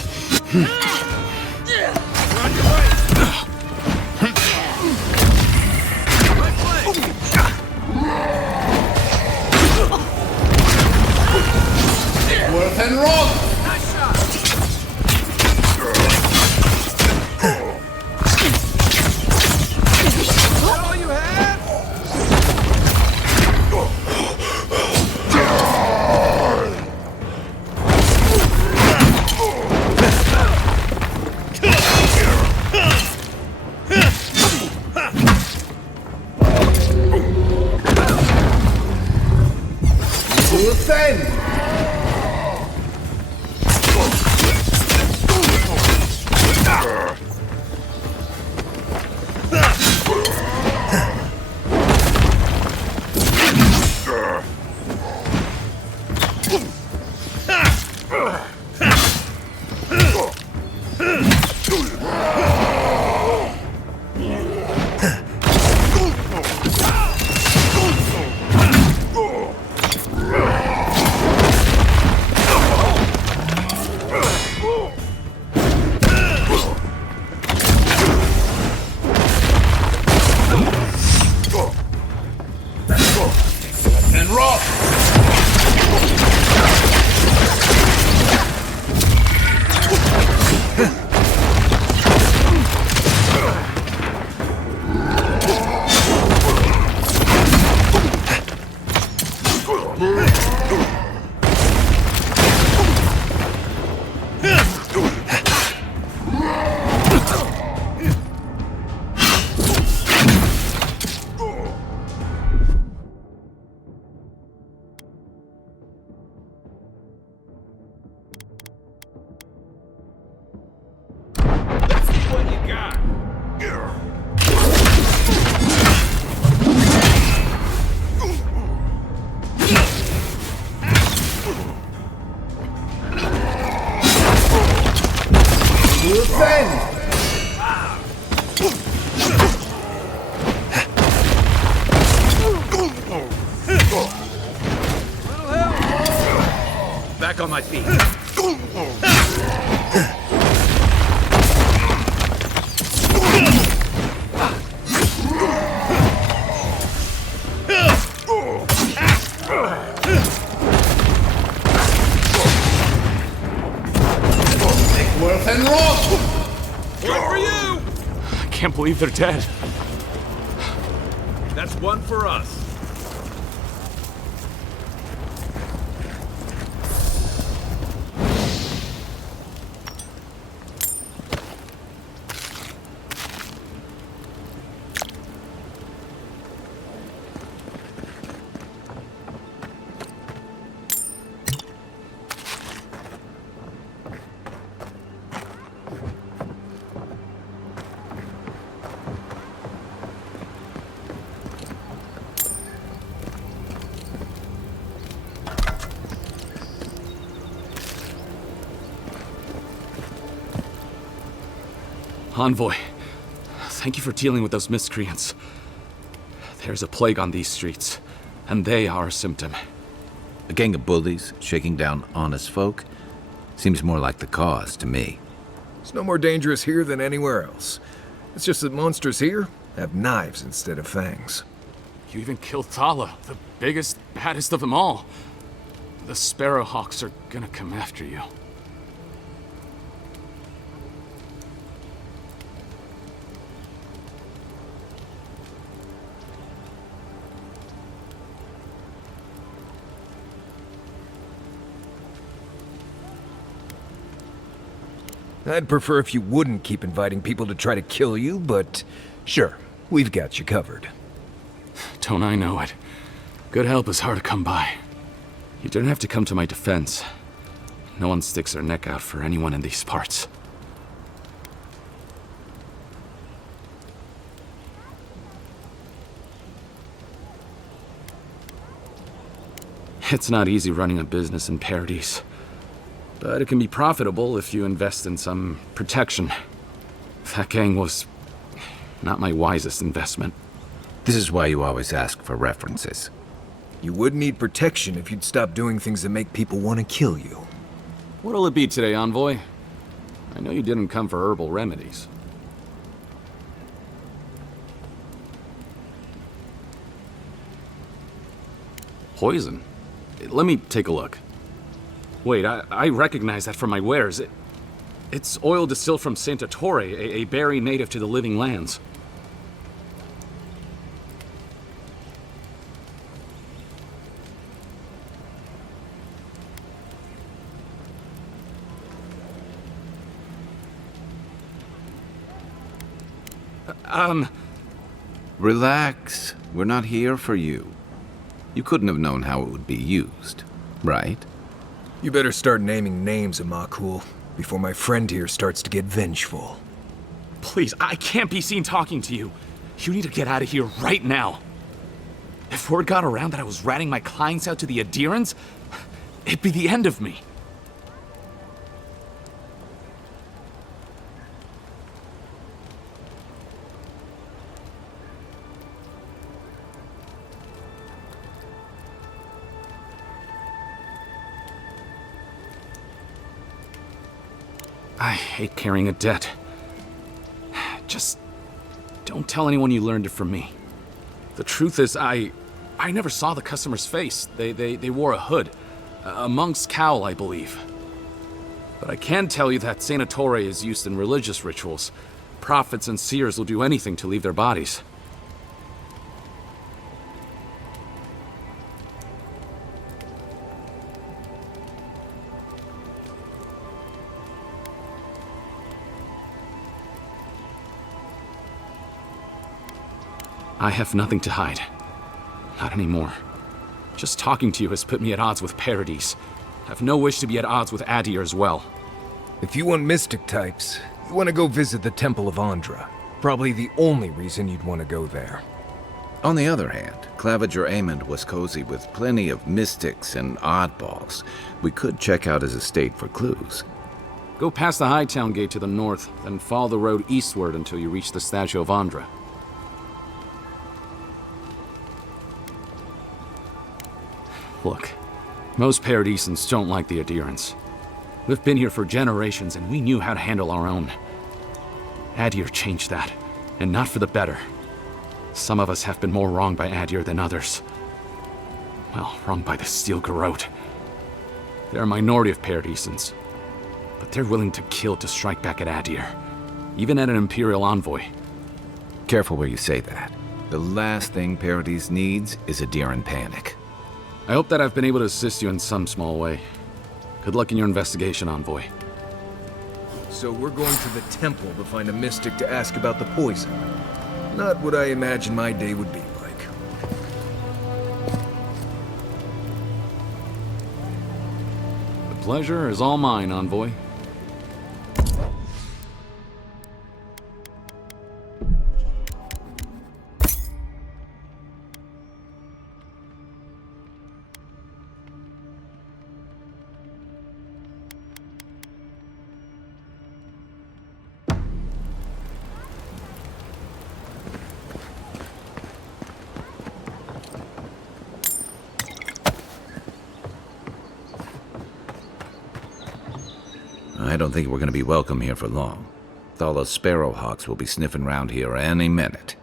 and roll! All you have? Worth and roll! Back on my feet. Worth and roll! One for you! I can't believe they're dead. That's one for us. Envoy, thank you for dealing with those miscreants. There's a plague on these streets, and they are a symptom. A gang of bullies shaking down honest folk? Seems more like the cause to me. It's no more dangerous here than anywhere else. It's just that monsters here have knives instead of fangs. You even killed Thalla, the biggest, baddest of them all. The Sparrowhawks are gonna come after you. I'd prefer if you wouldn't keep inviting people to try to kill you, but sure, we've got you covered. Don't I know it? Good help is hard to come by. You don't have to come to my defense. No one sticks their neck out for anyone in these parts. It's not easy running a business in Paradise, but it can be profitable if you invest in some protection. That gang was not my wisest investment. This is why you always ask for references. You would need protection if you'd stop doing things that make people want to kill you. What'll it be today, Envoy? I know you didn't come for herbal remedies. Poison? Let me take a look. Wait, I recognize that from my wares. It's oil distilled from Santa Torre, a berry native to the Living Lands. Relax. We're not here for you. You couldn't have known how it would be used, right? You better start naming names, Amakul, before my friend here starts to get vengeful. Please, I can't be seen talking to you. You need to get out of here right now. If word got around that I was ratting my clients out to the adherents, it'd be the end of me. I hate carrying a debt. Just don't tell anyone you learned it from me. The truth is, I never saw the customer's face. They wore a hood. A monk's cowl, I believe. But I can tell you that Santa Torre is used in religious rituals. Prophets and seers will do anything to leave their bodies. I have nothing to hide. Not anymore. Just talking to you has put me at odds with Paradis. I have no wish to be at odds with Adra as well. If you want mystic types, you want to go visit the Temple of Adra. Probably the only reason you'd want to go there. On the other hand, Claviger Amond was cozy with plenty of mystics and oddballs. We could check out his estate for clues. Go past the Hightown Gate to the north, then follow the road eastward until you reach the statue of Adra. Look, most Paradisans don't like the adherents. We've been here for generations and we knew how to handle our own. Adra changed that, and not for the better. Some of us have been more wronged by Adra than others. Well, wronged by the Steel Garrote. They're a minority of Paradisans, but they're willing to kill to strike back at Adra, even at an Imperial envoy. Careful where you say that. The last thing Paradis needs is Adheran panic. I hope that I've been able to assist you in some small way. Good luck in your investigation, Envoy. So we're going to the temple to find a mystic to ask about the poison. Not what I imagine my day would be like. The pleasure is all mine, Envoy. I don't think we're going to be welcome here for long. Thalla's Sparrowhawks will be sniffing around here any minute.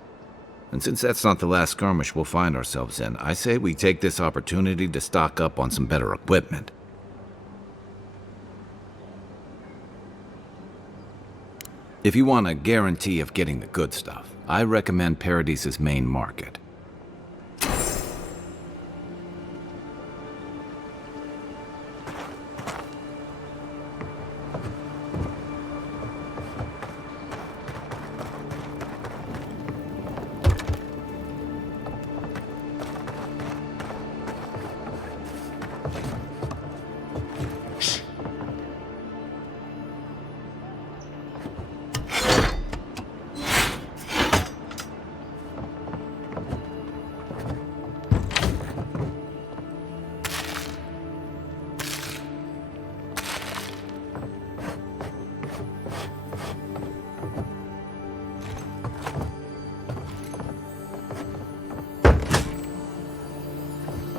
And since that's not the last skirmish we'll find ourselves in, I say we take this opportunity to stock up on some better equipment. If you want a guarantee of getting the good stuff, I recommend Paradis's main market.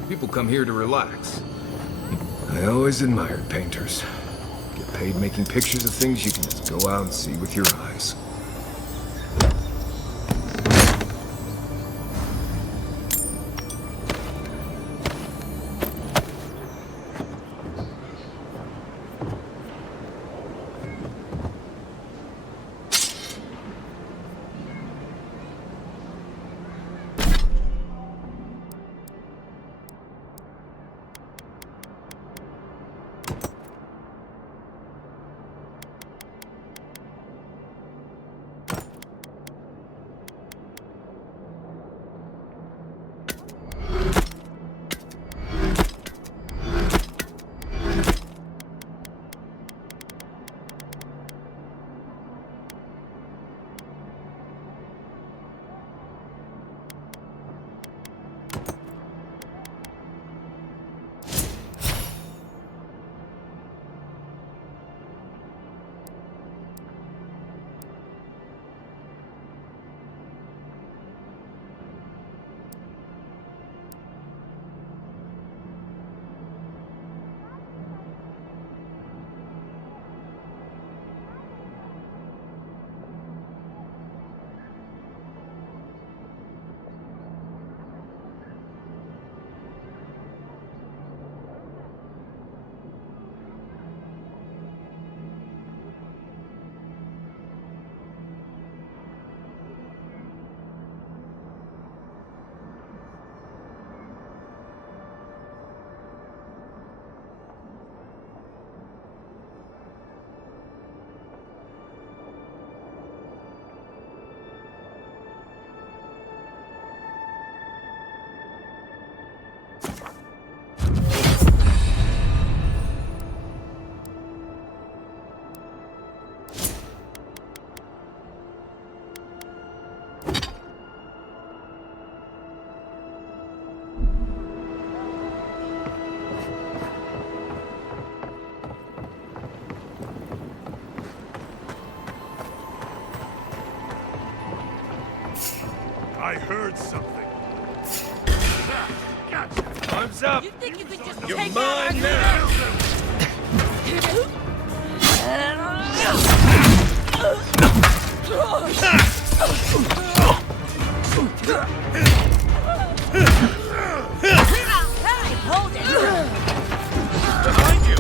People come here to relax. I always admired painters. get paid making pictures of things you can just go out and see with your eyes. I heard something. Gotcha. Arms up. You think you could just You're take mine out now. Hey, hold it! Behind you.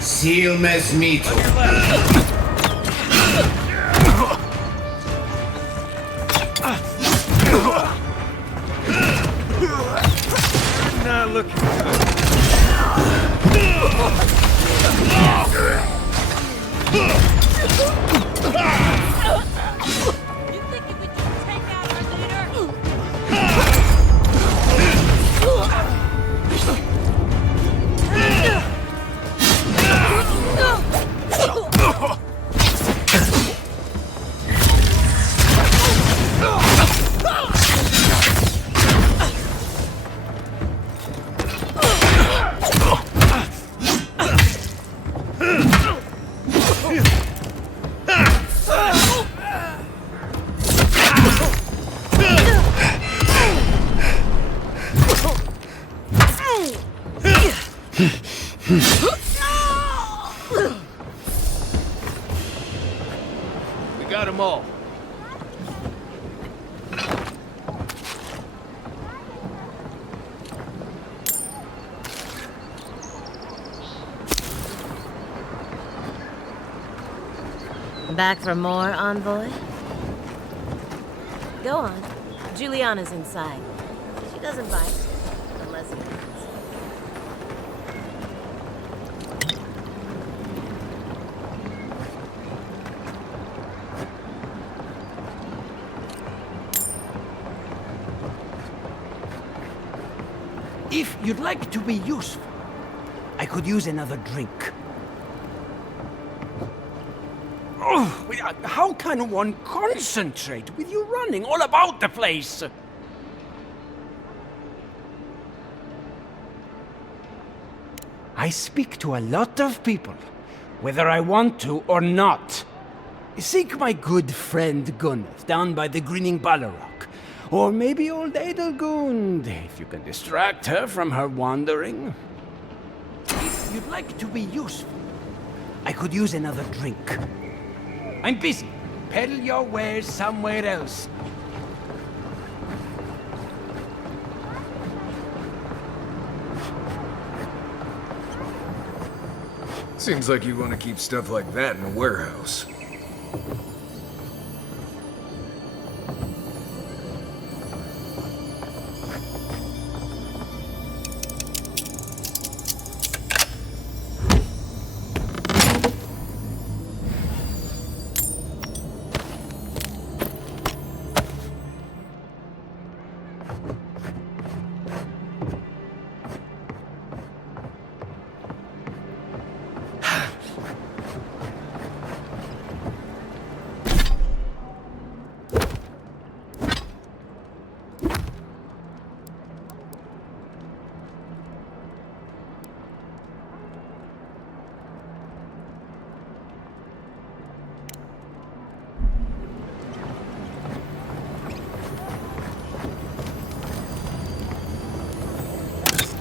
Seal mes mito. Not looking We got them all. Back for more, envoy? Go on. Giuliana's inside. She doesn't bite. Unless it hurts. If you'd like to be useful, I could use another drink. Oh, how can one concentrate with you running all about the place? I speak to a lot of people, whether I want to or not. Seek my good friend Gunneth down by the grinning Balrog. Or maybe old Edelgund, if you can distract her from her wandering. if you'd like to be useful, I could use another drink. I'm busy. Peddle your wares somewhere else. Seems like you want to keep stuff like that in a warehouse.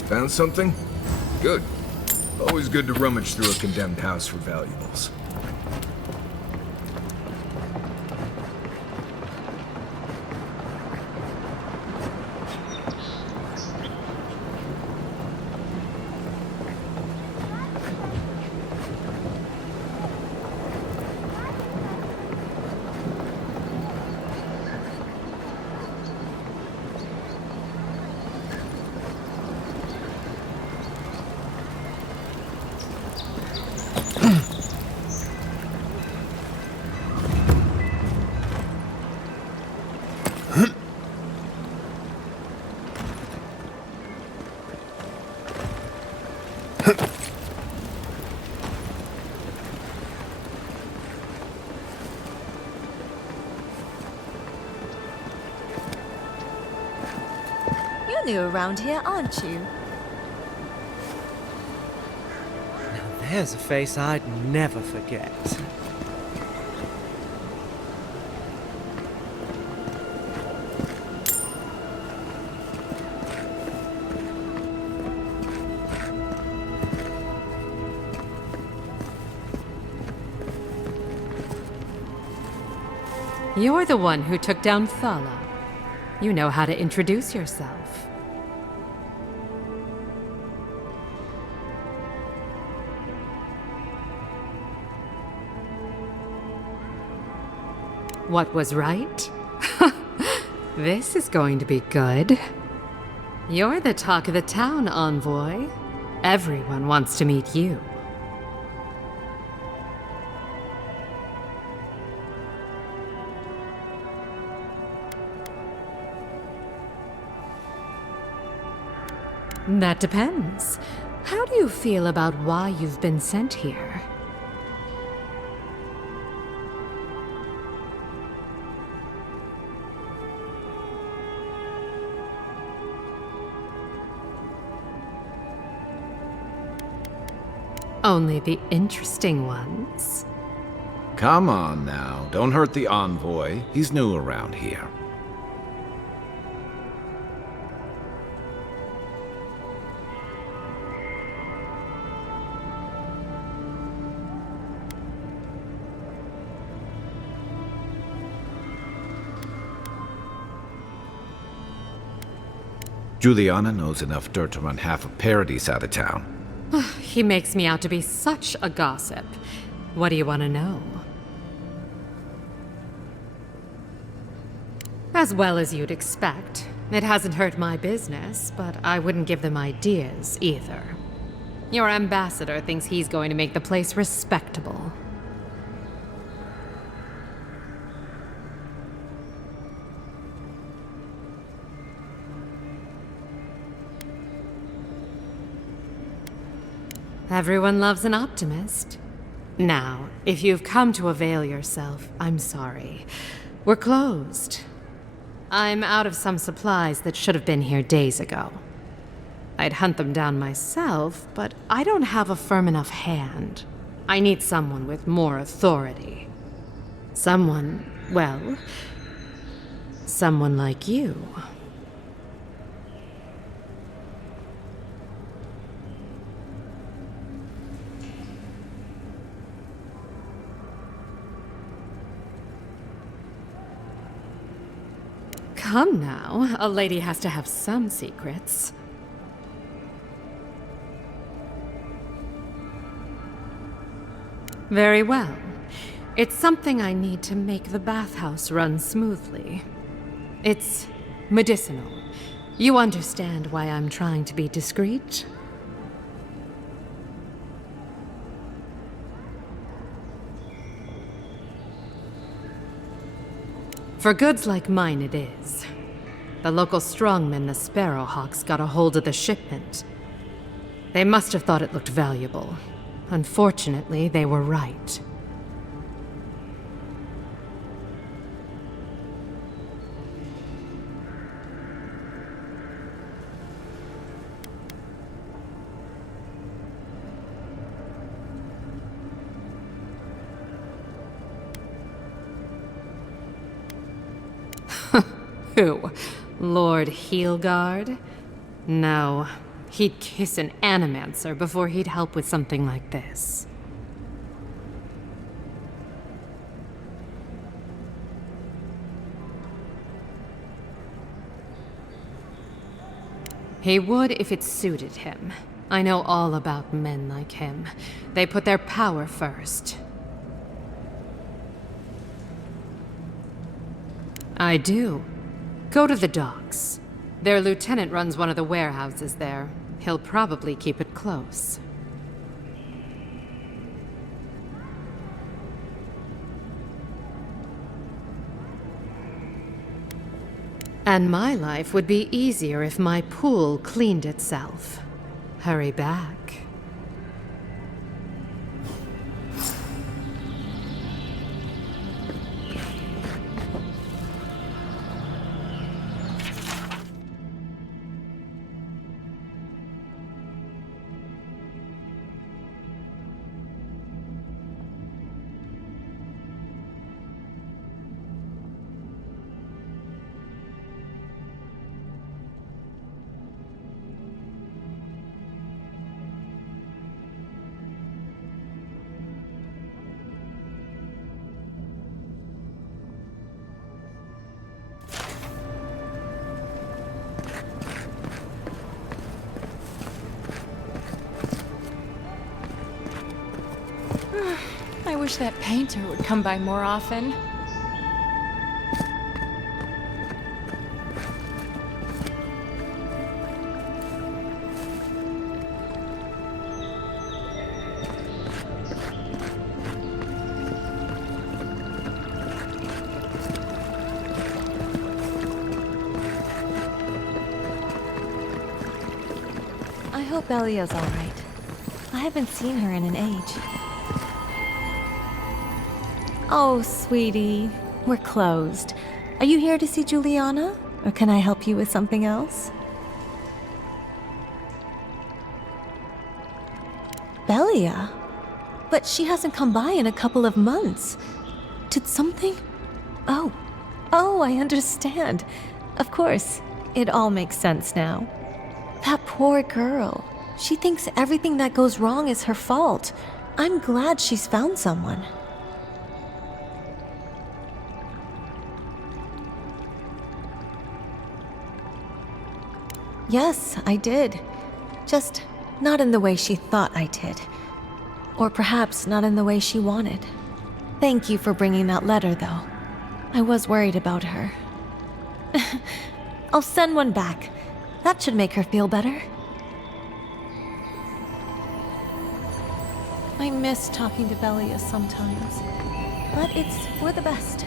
Found something? Good. Always good to rummage through a condemned house for valuables. You're new around here, aren't you? Now there's a face I'd never forget. You're the one who took down Thalla. You know how to introduce yourself. What was right? This is going to be good. You're the talk of the town, envoy. Everyone wants to meet you. That depends. How do you feel about why you've been sent here? Only the interesting ones. Come on now, don't hurt the envoy. He's new around here. Giuliana knows enough dirt to run half of Paradise out of town. He makes me out to be such a gossip. What do you want to know? As well as you'd expect. It hasn't hurt my business, but I wouldn't give them ideas either. Your ambassador thinks he's going to make the place respectable. Everyone loves an optimist. Now, if you've come to avail yourself, I'm sorry. We're closed. I'm out of some supplies that should have been here days ago. I'd hunt them down myself, but I don't have a firm enough hand. I need someone with more authority. Someone, well, someone like you. come now. A lady has to have some secrets. Very well. It's something I need to make the bathhouse run smoothly. It's medicinal. You understand why I'm trying to be discreet? For goods like mine it is. The local strongmen, the Sparrowhawks, got a hold of the shipment. They must have thought it looked valuable. Unfortunately, they were right. Who? Lord Heelguard? No. He'd kiss an animancer before he'd help with something like this. He would if it suited him. I know all about men like him. They put their power first. I do. Go to the docks. Their lieutenant runs one of the warehouses there. He'll probably keep it close. And my life would be easier if my pool cleaned itself. Hurry back. I wish that painter would come by more often. I hope Belia's all right. I haven't seen her in an age. Oh, sweetie, we're closed. Are you here to see Giuliana? Or can I help you with something else? Belia? But she hasn't come by in a couple of months. Did something? Oh, I understand. Of course, it all makes sense now. That poor girl. She thinks everything that goes wrong is her fault. I'm glad she's found someone. Yes, I did. Just not in the way she thought I did. Or perhaps not in the way she wanted. Thank you for bringing that letter, though. I was worried about her. I'll send one back. That should make her feel better. I miss talking to Belia sometimes, but it's for the best.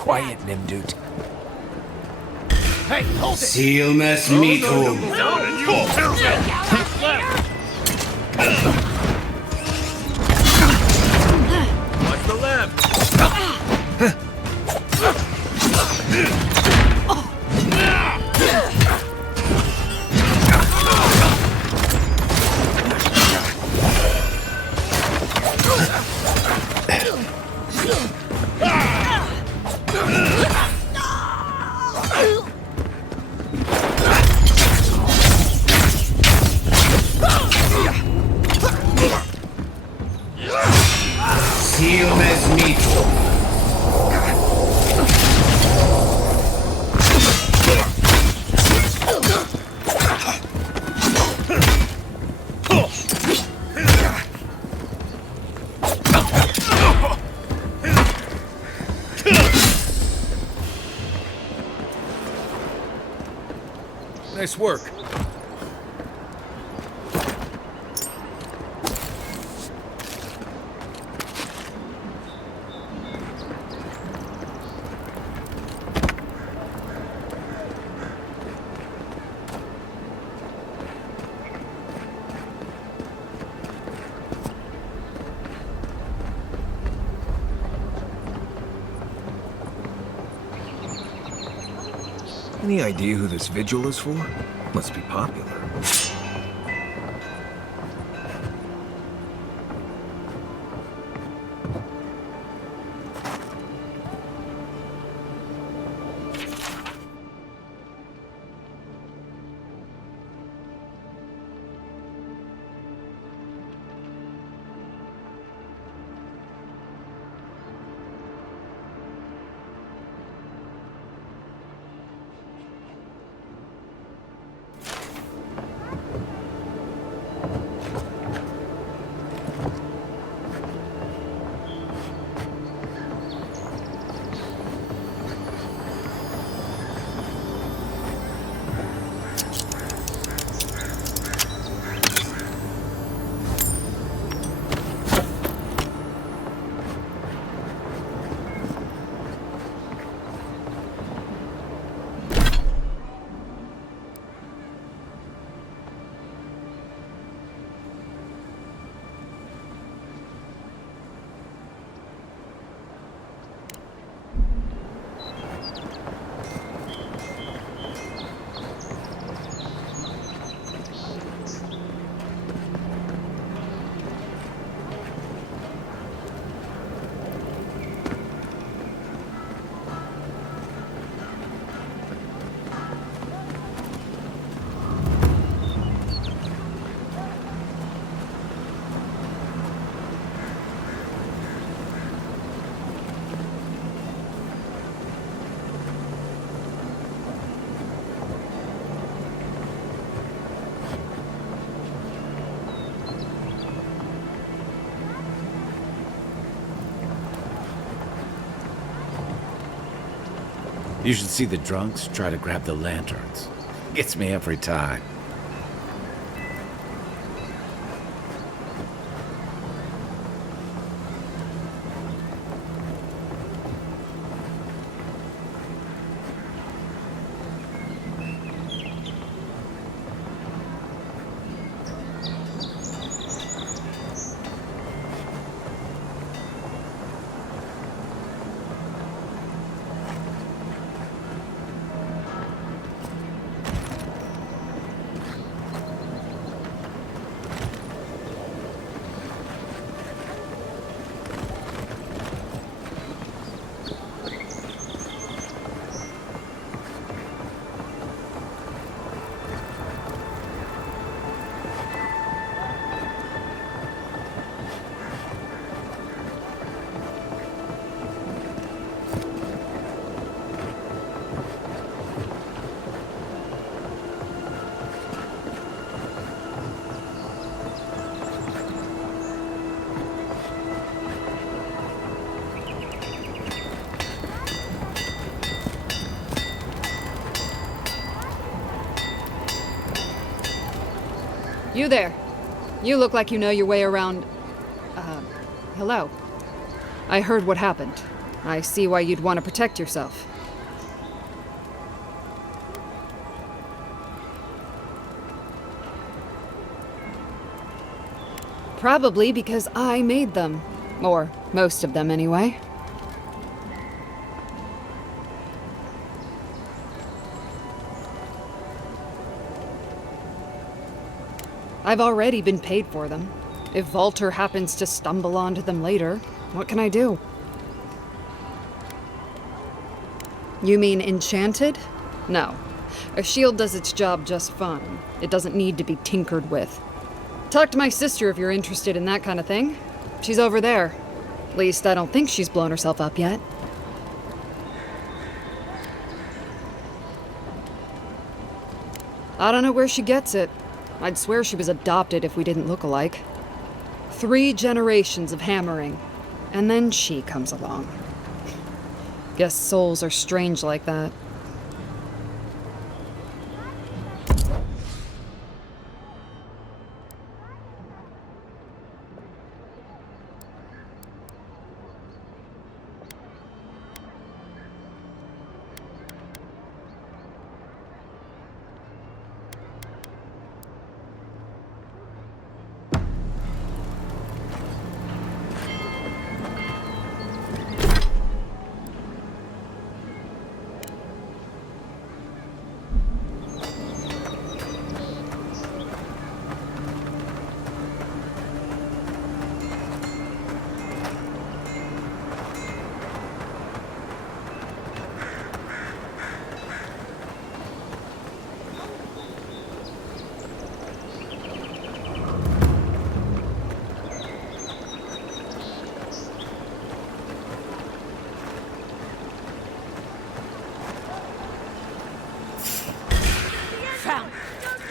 quiet, Nimdut. Hey, hold it! Silmes mitum. Watch the left! Silmes mitum. Nice work. Any idea who this vigil is for? Must be popular. You should see the drunks try to grab the lanterns. Gets me every time. You there. You look like you know your way around... hello. I heard what happened. I see why you'd want to protect yourself. Probably because I made them. Or most of them, anyway. I've already been paid for them. If Valter happens to stumble onto them later, what can I do? You mean enchanted? No. A shield does its job just fine. It doesn't need to be tinkered with. Talk to my sister if you're interested in that kind of thing. She's over there. At least I don't think she's blown herself up yet. I don't know where she gets it. I'd swear she was adopted if we didn't look alike. 3 generations of hammering, and then she comes along. Guess souls are strange like that.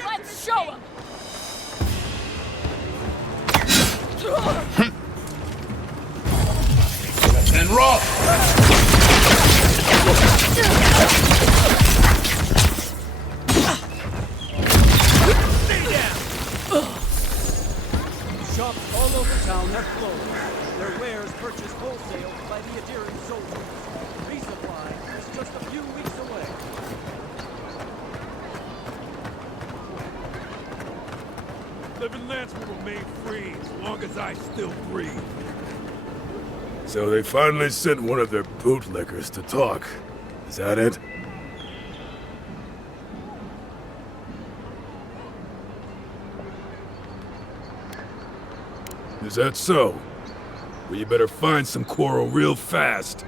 Let's show him! And roll! Stay down! Shops all over town have closed. Their wares purchased wholesale by the adherent soldiers. Resupply is just a few weeks away. Living lands will remain free as long as I still breathe. So they finally sent one of their bootlickers to talk. Is that it? Is that so? Well, you better find some quarrel real fast.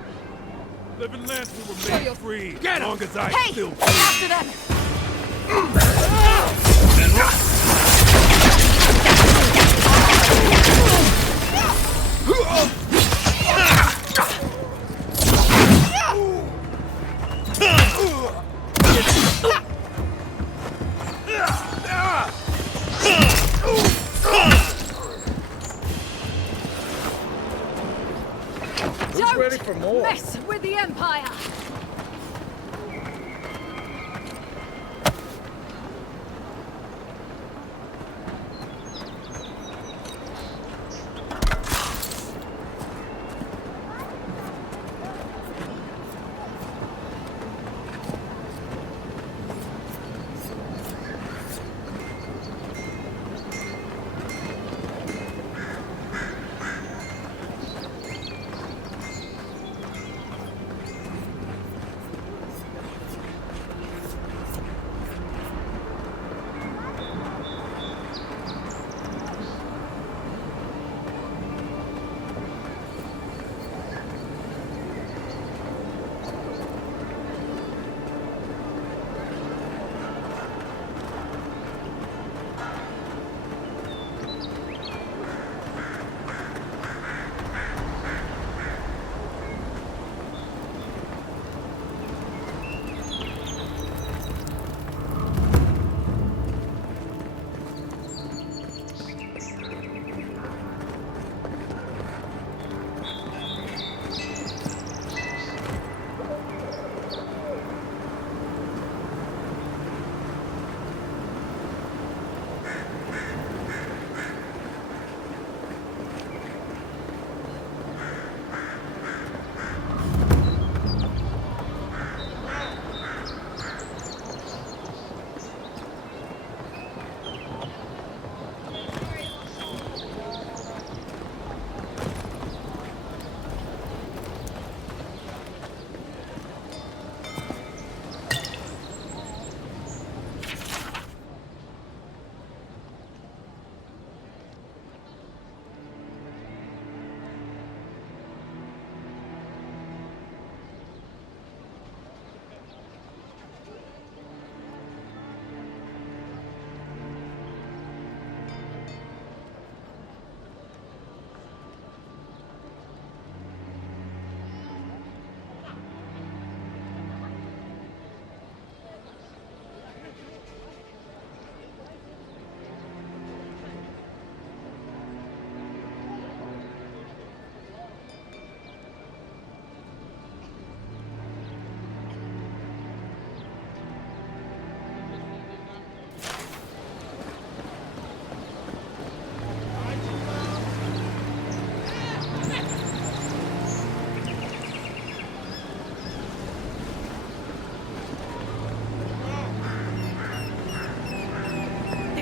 Living lands will remain free as long as I still breathe. After them! Who's ready for more? Mess with the Empire!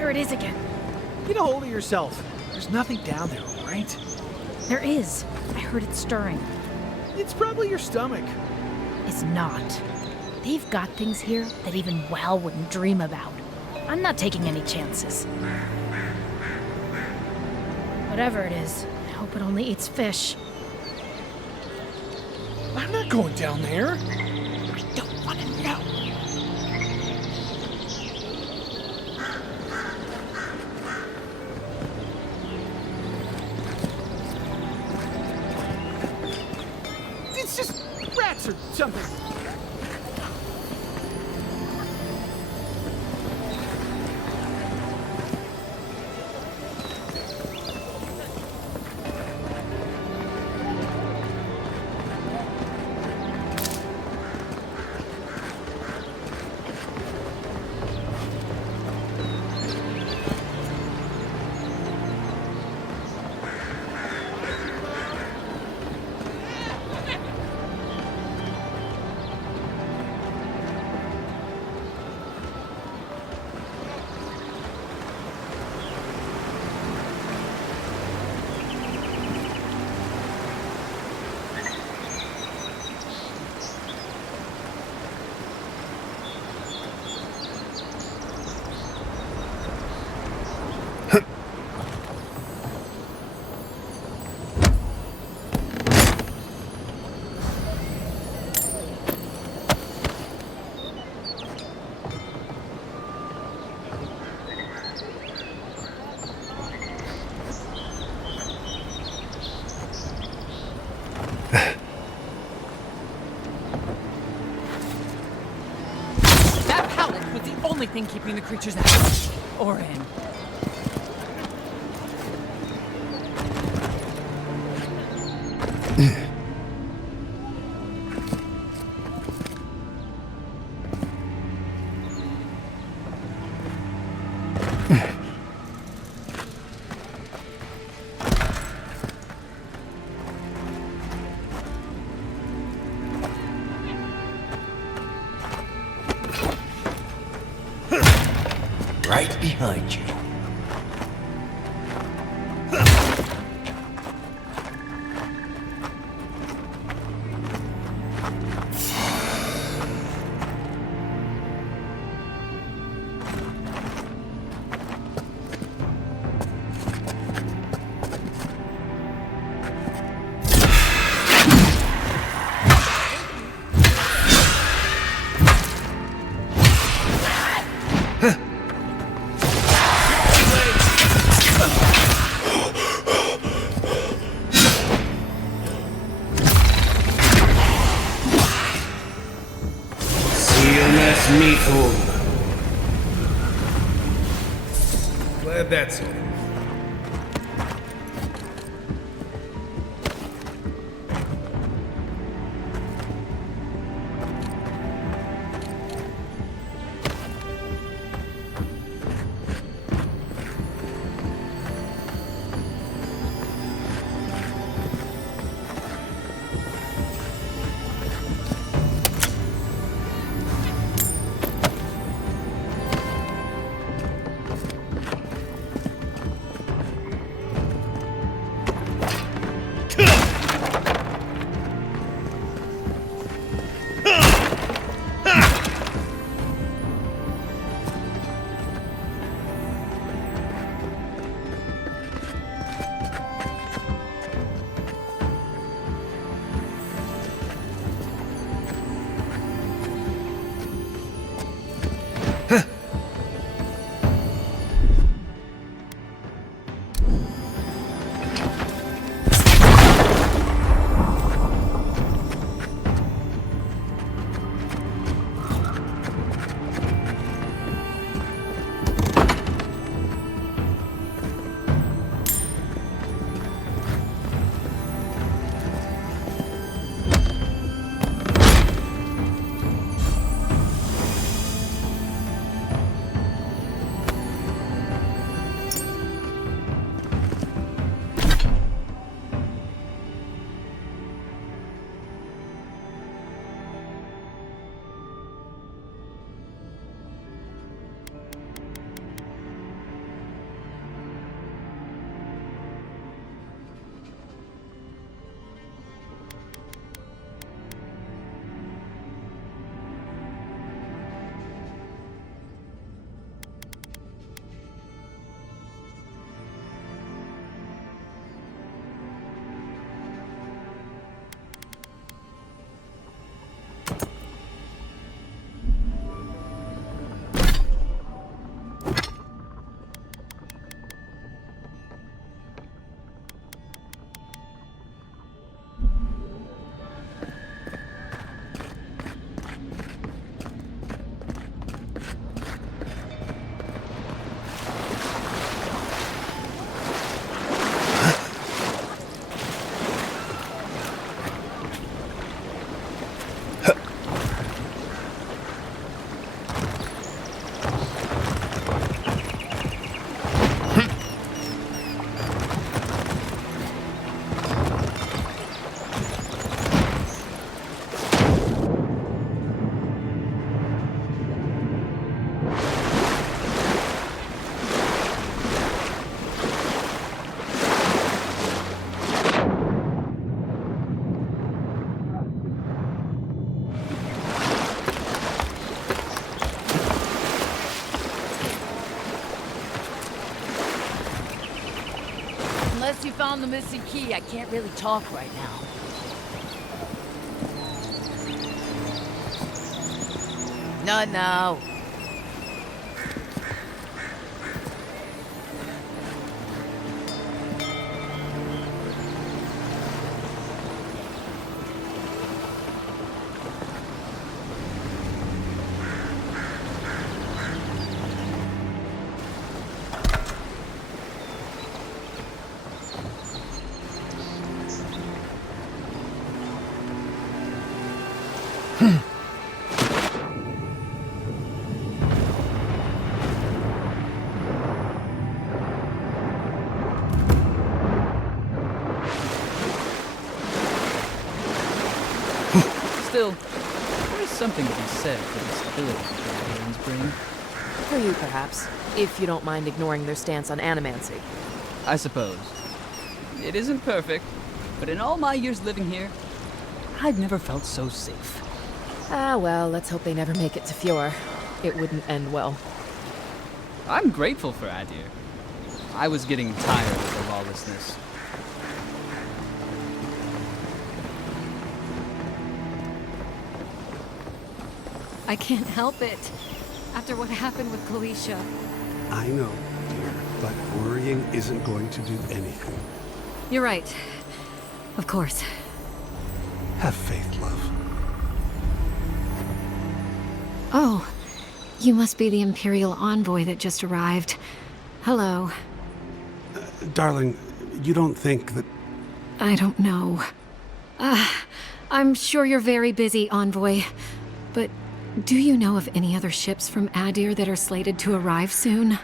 There it is again. Get a hold of yourself. There's nothing down there, all right? There is. I heard it stirring. It's probably your stomach. It's not. They've got things here that even Well wouldn't dream about. I'm not taking any chances. Whatever it is, I hope it only eats fish. I'm not going down there. I don't want to know. It's just rats or something. Only thing keeping the creatures out. Or in. Right behind you. Glad that's it. found the missing key, I can't really talk right now. No. Still, there is something to be said for the stability that aliens bring. For you, perhaps, if you don't mind ignoring their stance on animancy. I suppose. It isn't perfect, but in all my years living here, I've never felt so safe. Ah, well, let's hope they never make it to Fjord. It wouldn't end well. I'm grateful for Adir. I was getting tired of the lawlessness. I can't help it. After what happened with Kalisha. I know, dear, but worrying isn't going to do anything. You're right. Of course. Have faith, love. Oh, you must be the Imperial envoy that just arrived. Hello. Darling, you don't think that... I don't know. I'm sure you're very busy, envoy. But do you know of any other ships from Adir that are slated to arrive soon?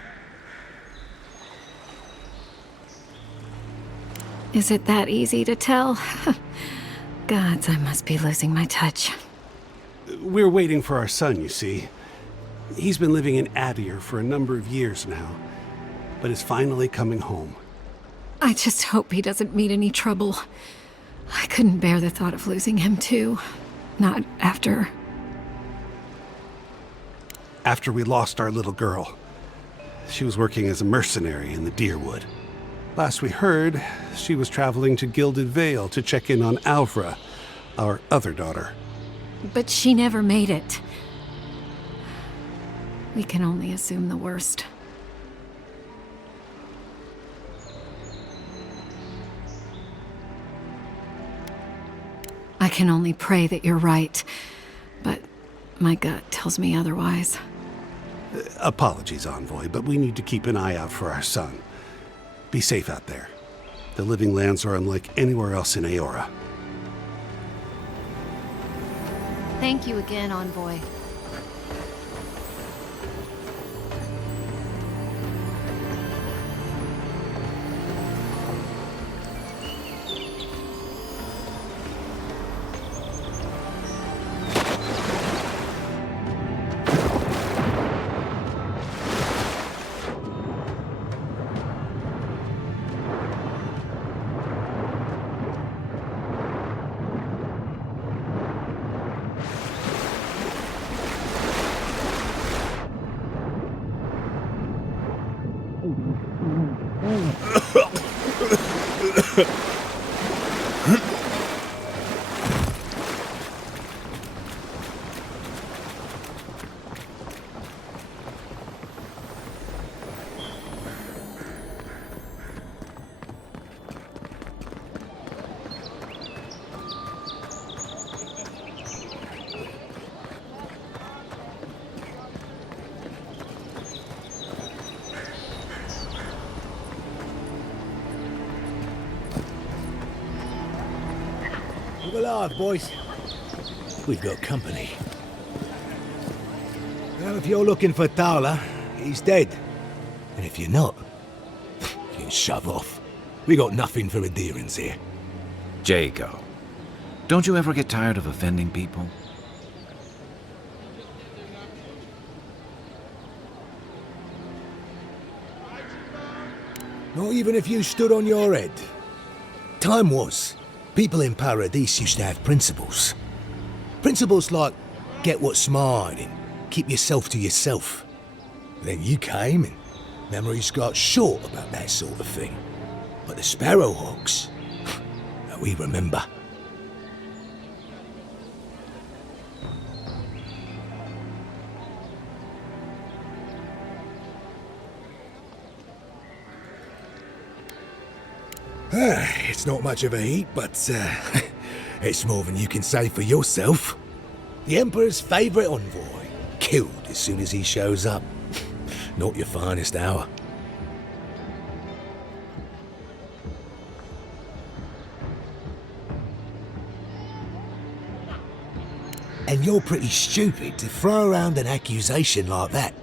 Is it that easy to tell? Gods, I must be losing my touch. We're waiting for our son, you see. He's been living in Adir for a number of years now, but is finally coming home. I just hope he doesn't meet any trouble. I couldn't bear the thought of losing him, too. Not after... After we lost our little girl. She was working as a mercenary in the Deerwood. Last we heard, she was traveling to Gilded Vale to check in on Alvra, our other daughter. But she never made it. We can only assume the worst. I can only pray that you're right, but my gut tells me otherwise. Apologies, Envoy, but we need to keep an eye out for our son. Be safe out there. The Living Lands are unlike anywhere else in Eora. Thank you again, Envoy. Alive, boys. We've got company. Well, if you're looking for Thalla, he's dead. And if you're not, you can shove off. We got nothing for adherence here. Jago, don't you ever get tired of offending people? Not even if you stood on your head. Time was, people in Paradise used to have principles. Principles like, get what's mine and keep yourself to yourself. Then you came and memories got short about that sort of thing. But the Sparrowhawks, we remember. It's not much of a heat, but it's more than you can say for yourself. The Emperor's favourite envoy, killed as soon as he shows up. Not your finest hour. And you're pretty stupid to throw around an accusation like that.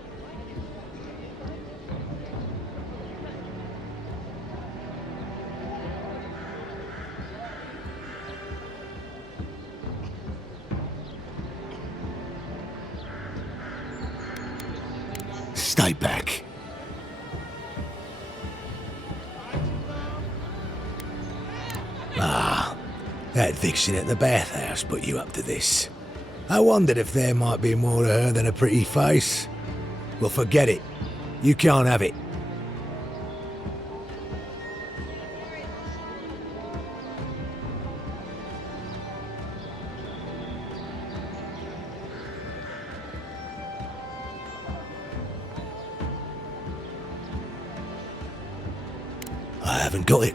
Stay back. That eviction at the Bathhouse put you up to this. I wondered if there might be more to her than a pretty face. Well, forget it. You can't have it. I haven't got it.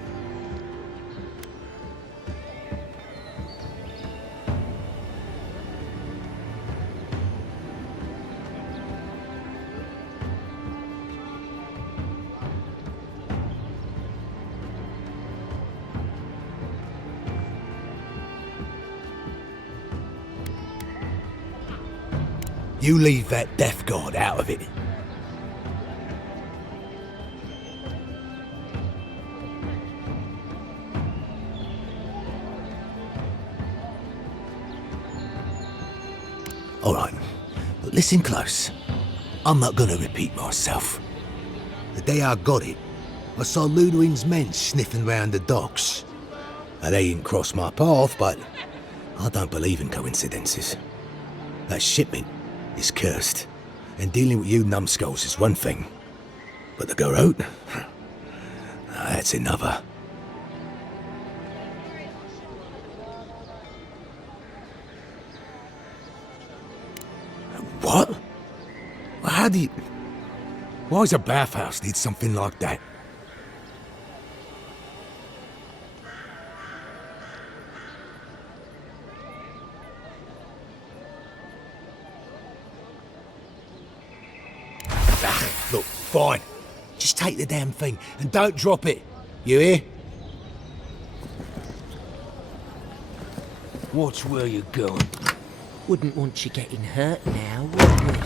You leave that death guard out of it. All right, but listen close. I'm not gonna repeat myself. The day I got it, I saw Ludwig's men sniffing round the docks. Now, they didn't cross my path, but I don't believe in coincidences. That shipment is cursed, and dealing with you numbskulls is one thing, but the Garrote, that's another. What? How do you... Why does a bathhouse need something like that? Look, fine. Just take the damn thing and don't drop it. You hear? Watch where you're going. Wouldn't want you getting hurt now, would we?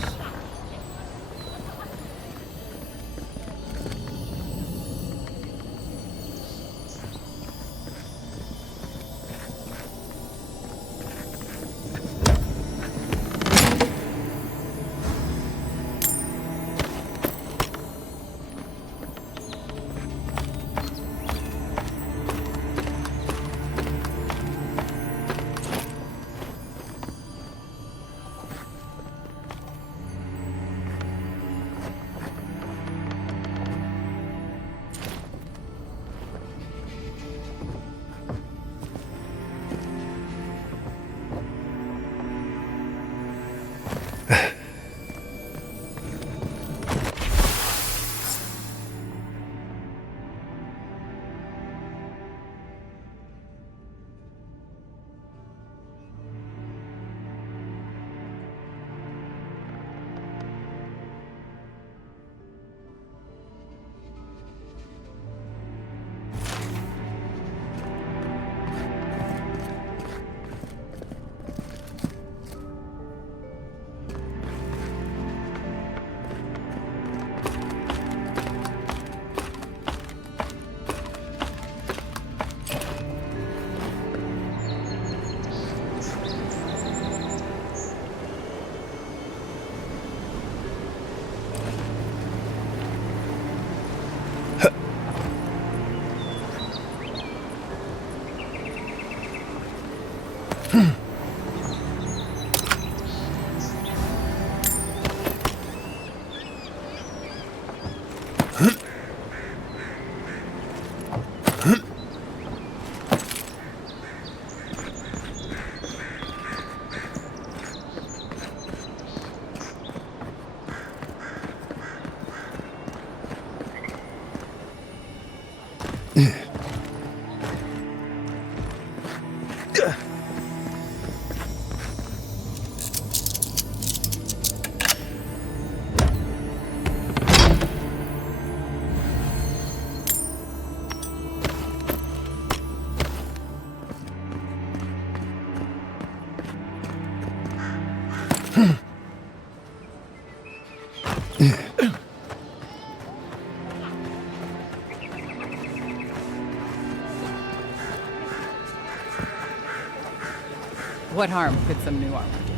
What harm could some new armor do?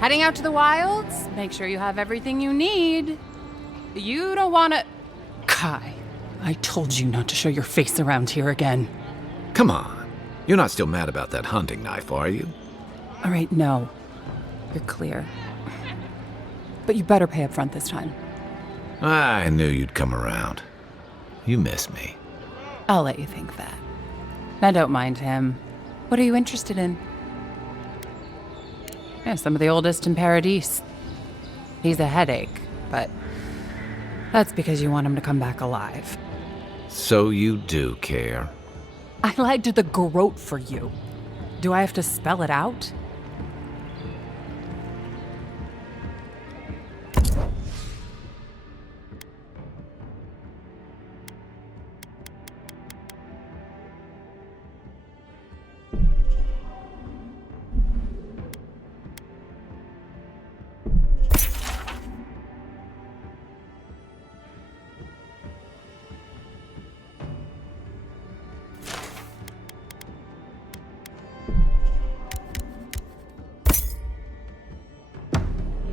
Heading out to the wilds? Make sure you have everything you need. You don't want to... Kai, I told you not to show your face around here again. Come on. You're not still mad about that hunting knife, are you? All right, no. You're clear. But you better pay up front this time. I knew you'd come around. You miss me. I'll let you think that. Now don't mind him. What are you interested in? Yeah, some of the oldest in Paradise. He's a headache, but that's because you want him to come back alive. So you do care. I lied to the garrote for you. Do I have to spell it out?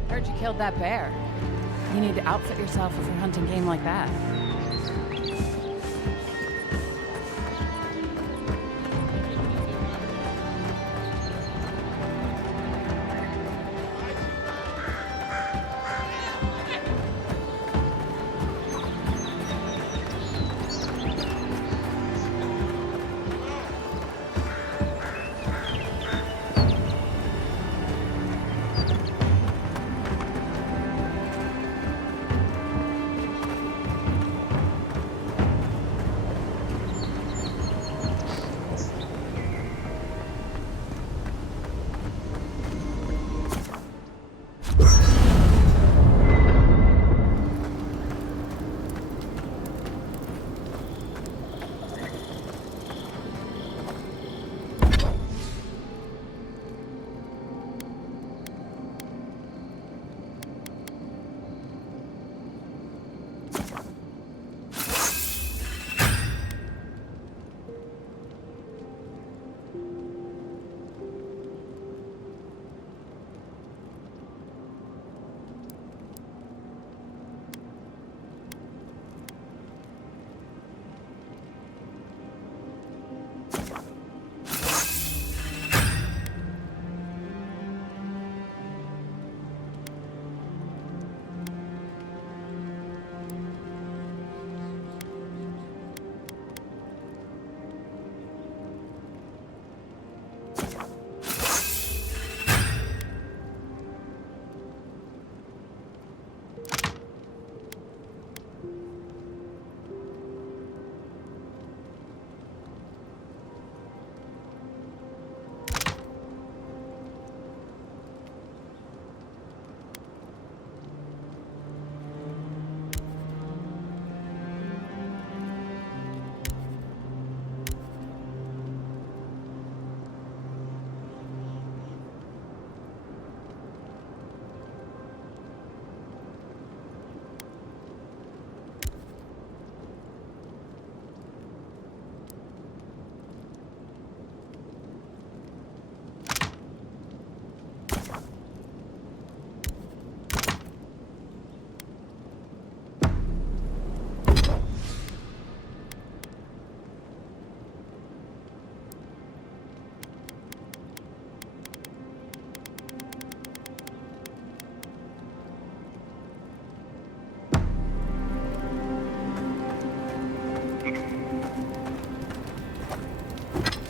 Heard you killed that bear. You need to outfit yourself if you're hunting game like that.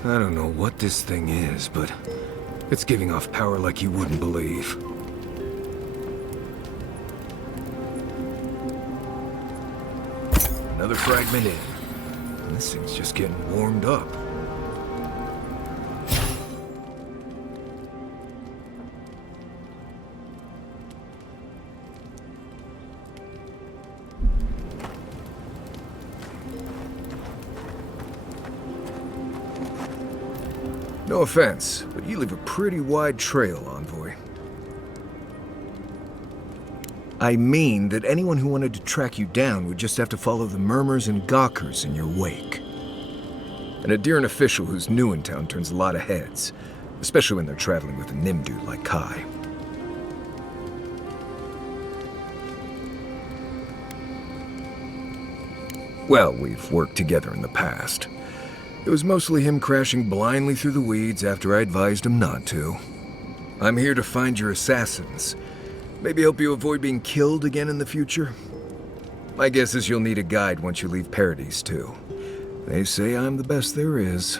I don't know what this thing is, but it's giving off power like you wouldn't believe. Another fragment in. And this thing's just getting warmed up. No offense, but you leave a pretty wide trail, Envoy. I mean that anyone who wanted to track you down would just have to follow the murmurs and gawkers in your wake. An Adran official who's new in town turns a lot of heads, especially when they're traveling with a Nim dude like Kai. Well, we've worked together in the past. It was mostly him crashing blindly through the weeds after I advised him not to. I'm here to find your assassins. Maybe help you avoid being killed again in the future. My guess is you'll need a guide once you leave Paradise, too. They say I'm the best there is.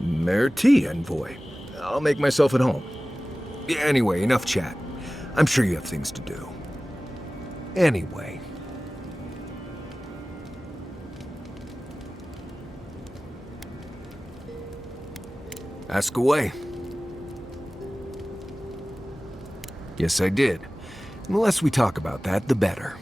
Merci, Envoy. I'll make myself at home. Anyway, enough chat. I'm sure you have things to do. Anyway. Ask away. Yes, I did. The less we talk about that, the better.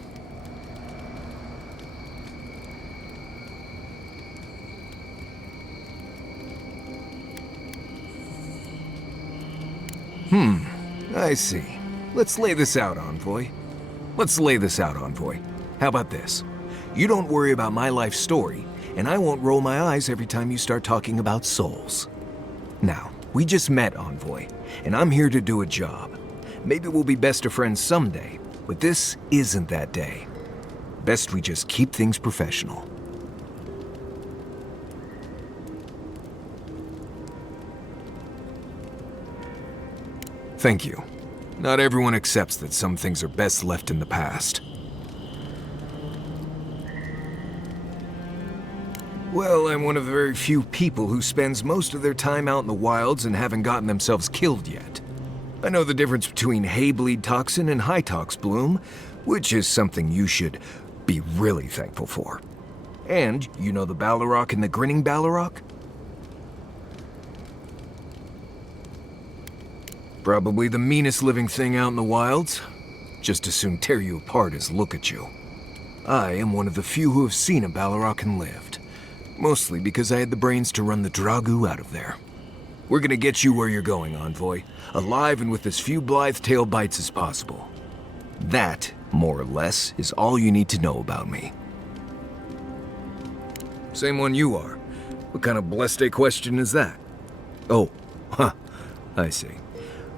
I see. Let's lay this out, Envoy. How about this? You don't worry about my life story, and I won't roll my eyes every time you start talking about souls. Now, we just met, Envoy, and I'm here to do a job. Maybe we'll be best of friends someday, but this isn't that day. Best we just keep things professional. Thank you. Not everyone accepts that some things are best left in the past. Well, I'm one of the very few people who spends most of their time out in the wilds and haven't gotten themselves killed yet. I know the difference between hay-bleed toxin and high-tox bloom, which is something you should be really thankful for. And you know the Balrog and the grinning Balrog? Probably the meanest living thing out in the wilds. Just as soon tear you apart as look at you. I am one of the few who have seen a Balrog and lived. Mostly because I had the brains to run the Dragu out of there. We're gonna get you where you're going, Envoy. Alive and with as few blithe tail bites as possible. That, more or less, is all you need to know about me. Same one you are. What kind of blessed question is that? Oh, I see.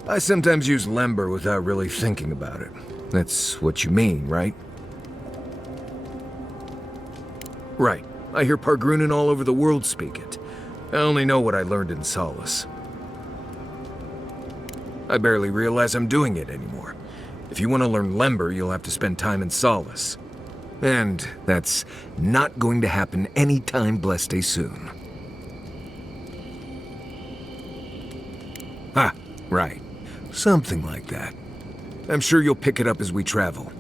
I sometimes use lember without really thinking about it. That's what you mean, right? Right. I hear Pargrunin all over the world speak it. I only know what I learned in Solace. I barely realize I'm doing it anymore. If you want to learn lember, you'll have to spend time in Solace. And that's not going to happen anytime blessed soon. Ha, right. Something like that. I'm sure you'll pick it up as we travel.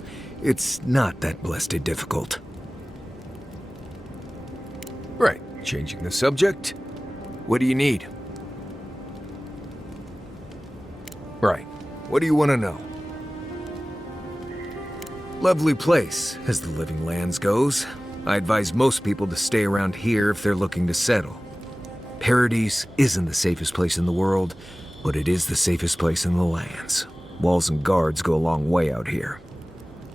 It's not that blessed difficult. Right, changing the subject. What do you need? Right, what do you want to know? Lovely place, as the Living Lands goes. I advise most people to stay around here if they're looking to settle. Paradise isn't the safest place in the world, but it is the safest place in the lands. Walls and guards go a long way out here.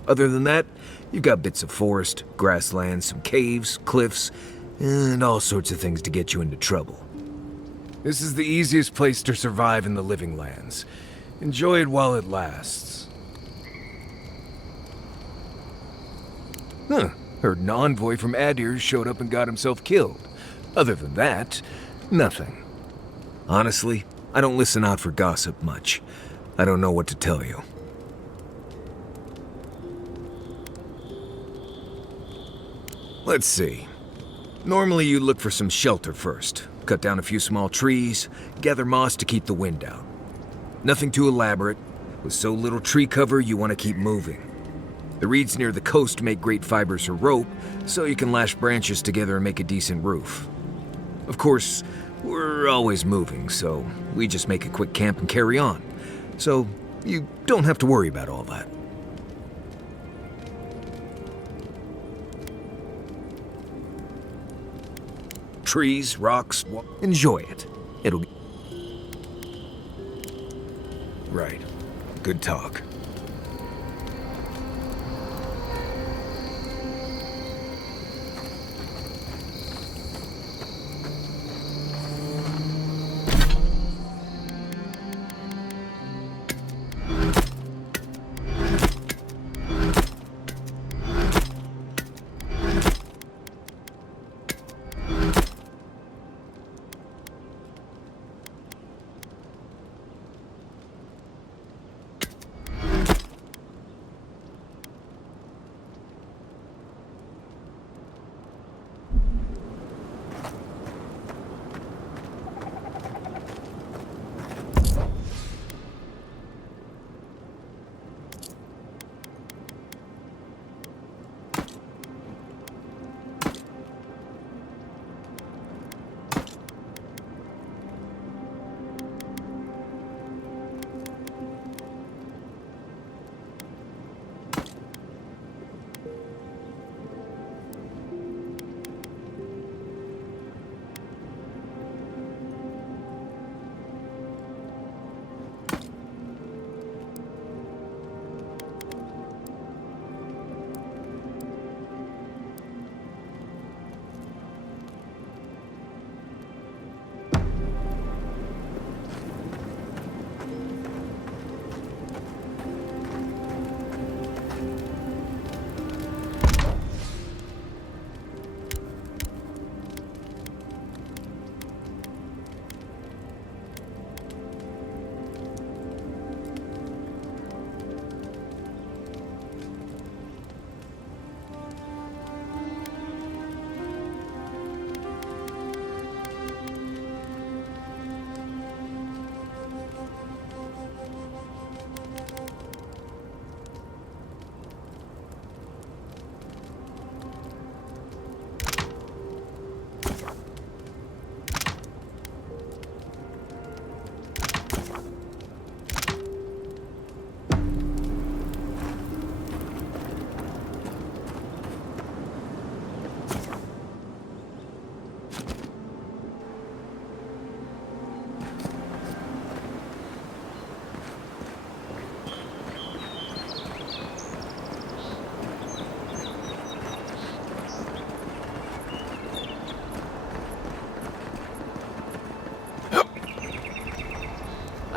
Other than that, you've got bits of forest, grasslands, some caves, cliffs, and all sorts of things to get you into trouble. This is the easiest place to survive in the Living Lands. Enjoy it while it lasts. Heard an envoy from Adra showed up and got himself killed. Other than that, nothing. Honestly, I don't listen out for gossip much. I don't know what to tell you. Let's see. Normally you look for some shelter first. Cut down a few small trees, gather moss to keep the wind out. Nothing too elaborate. With so little tree cover, you want to keep moving. The reeds near the coast make great fibers for rope, so you can lash branches together and make a decent roof. Of course, we're always moving, so we just make a quick camp and carry on. So you don't have to worry about all that. trees, rocks. Enjoy it. It'll be... Right. Good talk.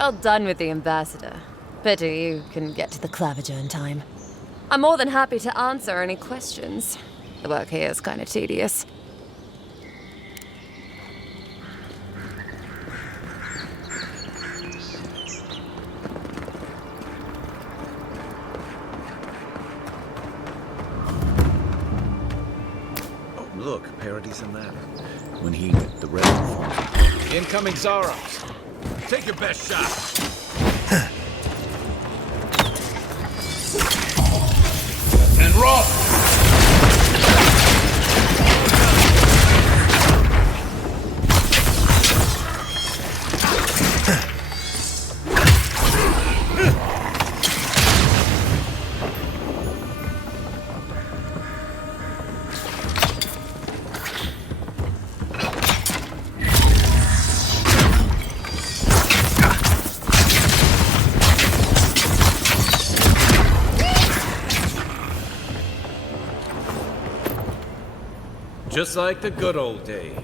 Well done with the ambassador. Pity you couldn't get to the Clavager in time. I'm more than happy to answer any questions. The work here is kind of tedious. Oh, look, Parodies and that. When he, the red form. Incoming Zaros. Take your best shot. And roll! Just like the good old days.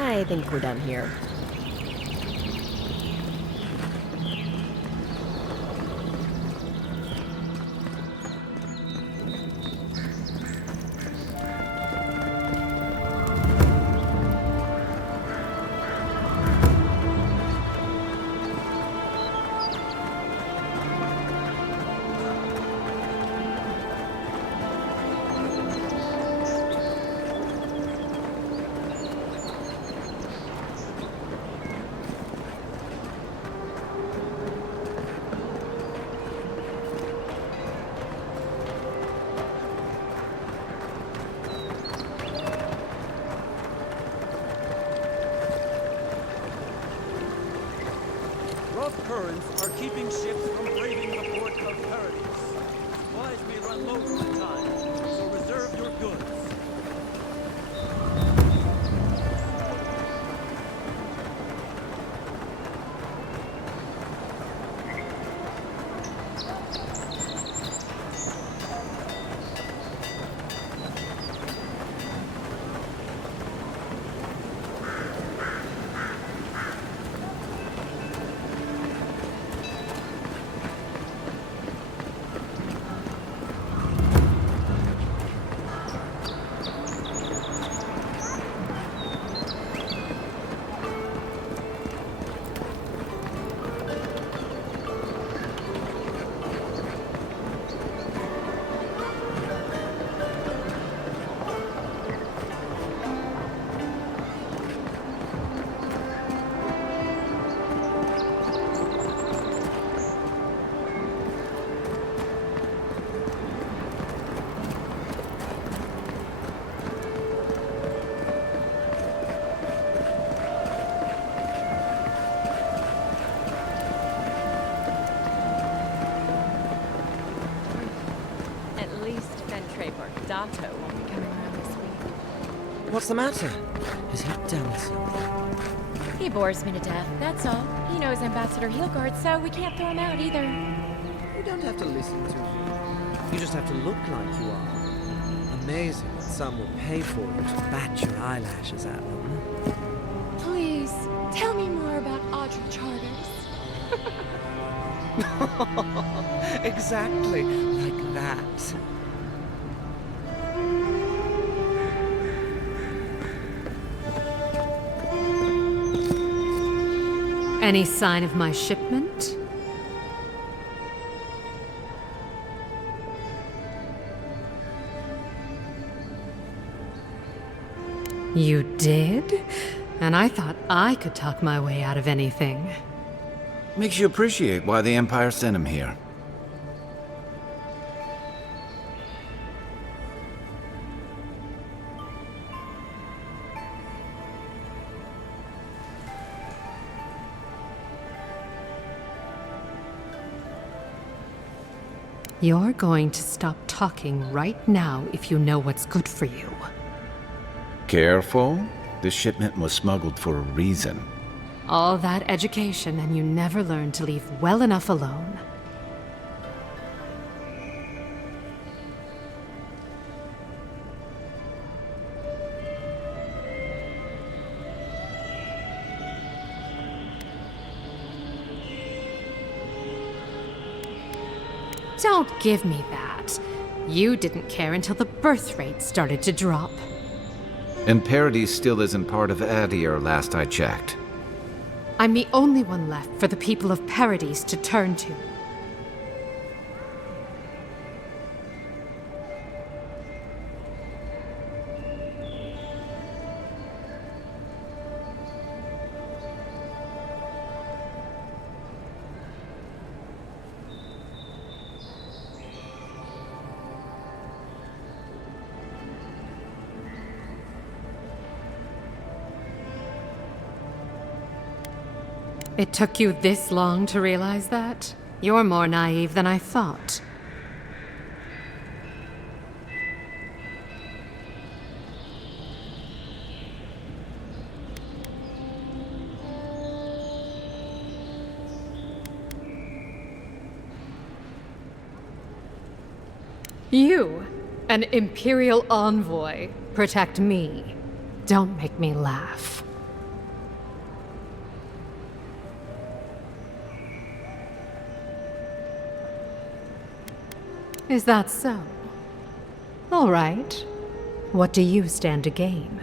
I think we're done here. Rough currents are keeping ships from braving the port of Paradise. Supplies may run low for the time, so reserve your goods. What's the matter? Has he done something? He bores me to death, that's all. He knows Ambassador Heelguard, so we can't throw him out either. You don't have to listen to him. You just have to look like you are. Amazing that some would pay for you to bat your eyelashes at them. Please, tell me more about Adra charters. Exactly like that. Any sign of my shipment? You did? And I thought I could talk my way out of anything. Makes you appreciate why the Empire sent him here. You're going to stop talking right now if you know what's good for you. Careful. This shipment was smuggled for a reason. All that education and you never learned to leave well enough alone. Don't give me that. You didn't care until the birth rate started to drop. And Paradise still isn't part of Adra last I checked. I'm the only one left for the people of Paradise to turn to. It took you this long to realize that? You're more naive than I thought. You, an Imperial envoy, protect me. Don't make me laugh. Is that so? All right. What do you stand to gain?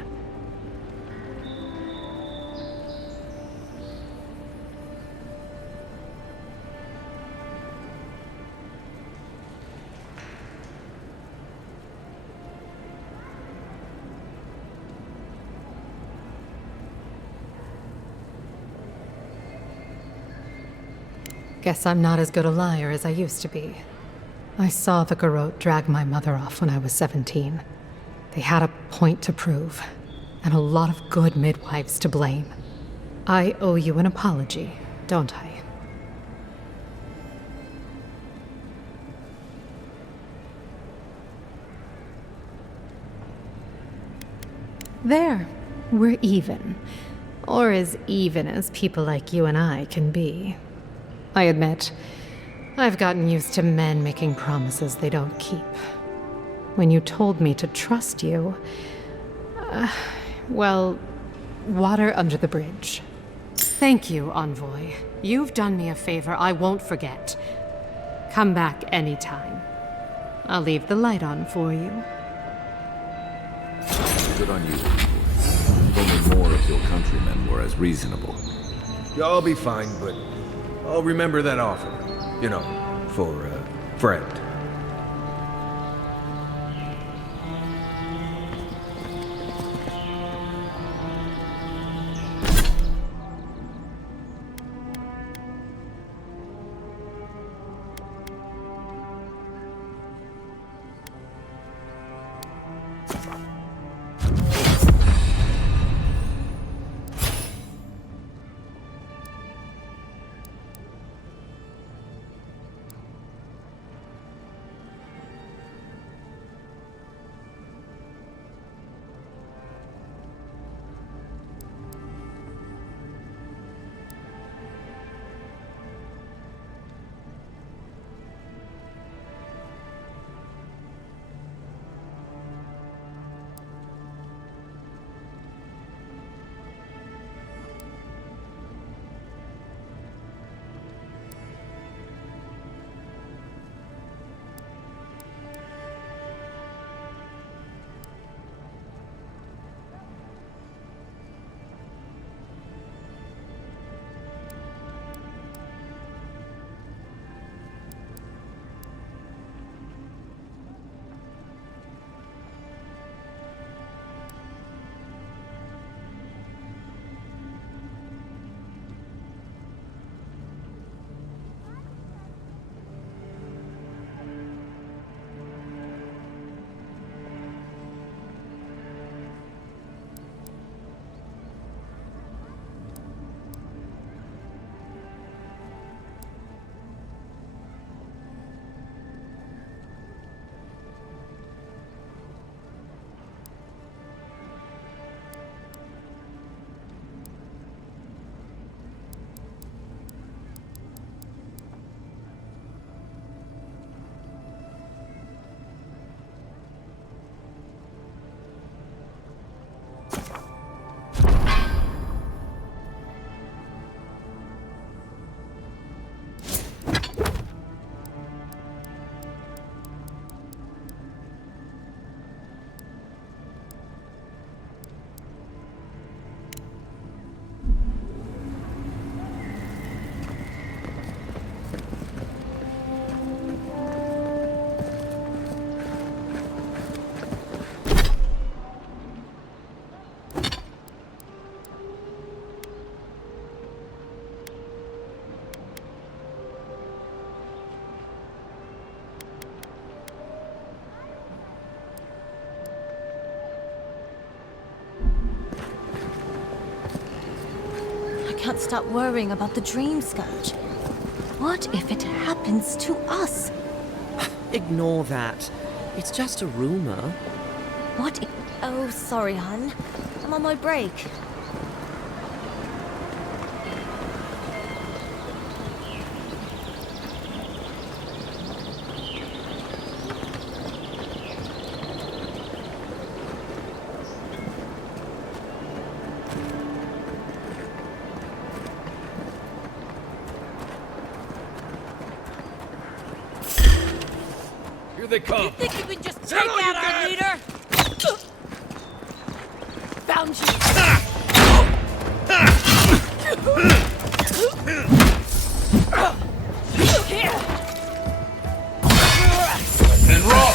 Guess I'm not as good a liar as I used to be. I saw the Garrote drag my mother off when I was 17. They had a point to prove, and a lot of good midwives to blame. I owe you an apology, don't I? There, we're even. Or as even as people like you and I can be. I admit, I've gotten used to men making promises they don't keep. When you told me to trust you, well, water under the bridge. Thank you, Envoy. You've done me a favor I won't forget. Come back anytime. I'll leave the light on for you. Good on you. If only more of your countrymen were as reasonable. I'll be fine, but I'll remember that offer. You know, for a friend. can't stop worrying about the dream scourge. What if it happens to us? Ignore that. It's just a rumor. What if... Oh, sorry, hun. I'm on my break. Here they come. You think you can just take out our leader? Found you. And roll.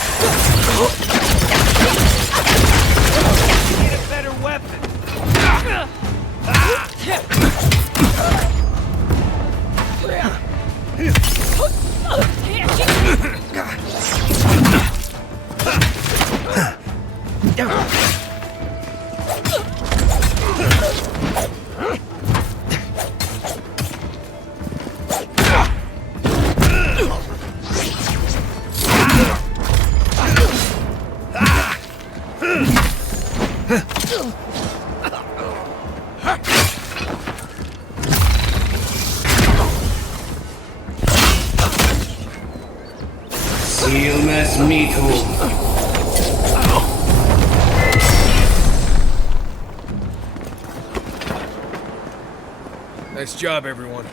Need a better weapon. Nice job, everyone.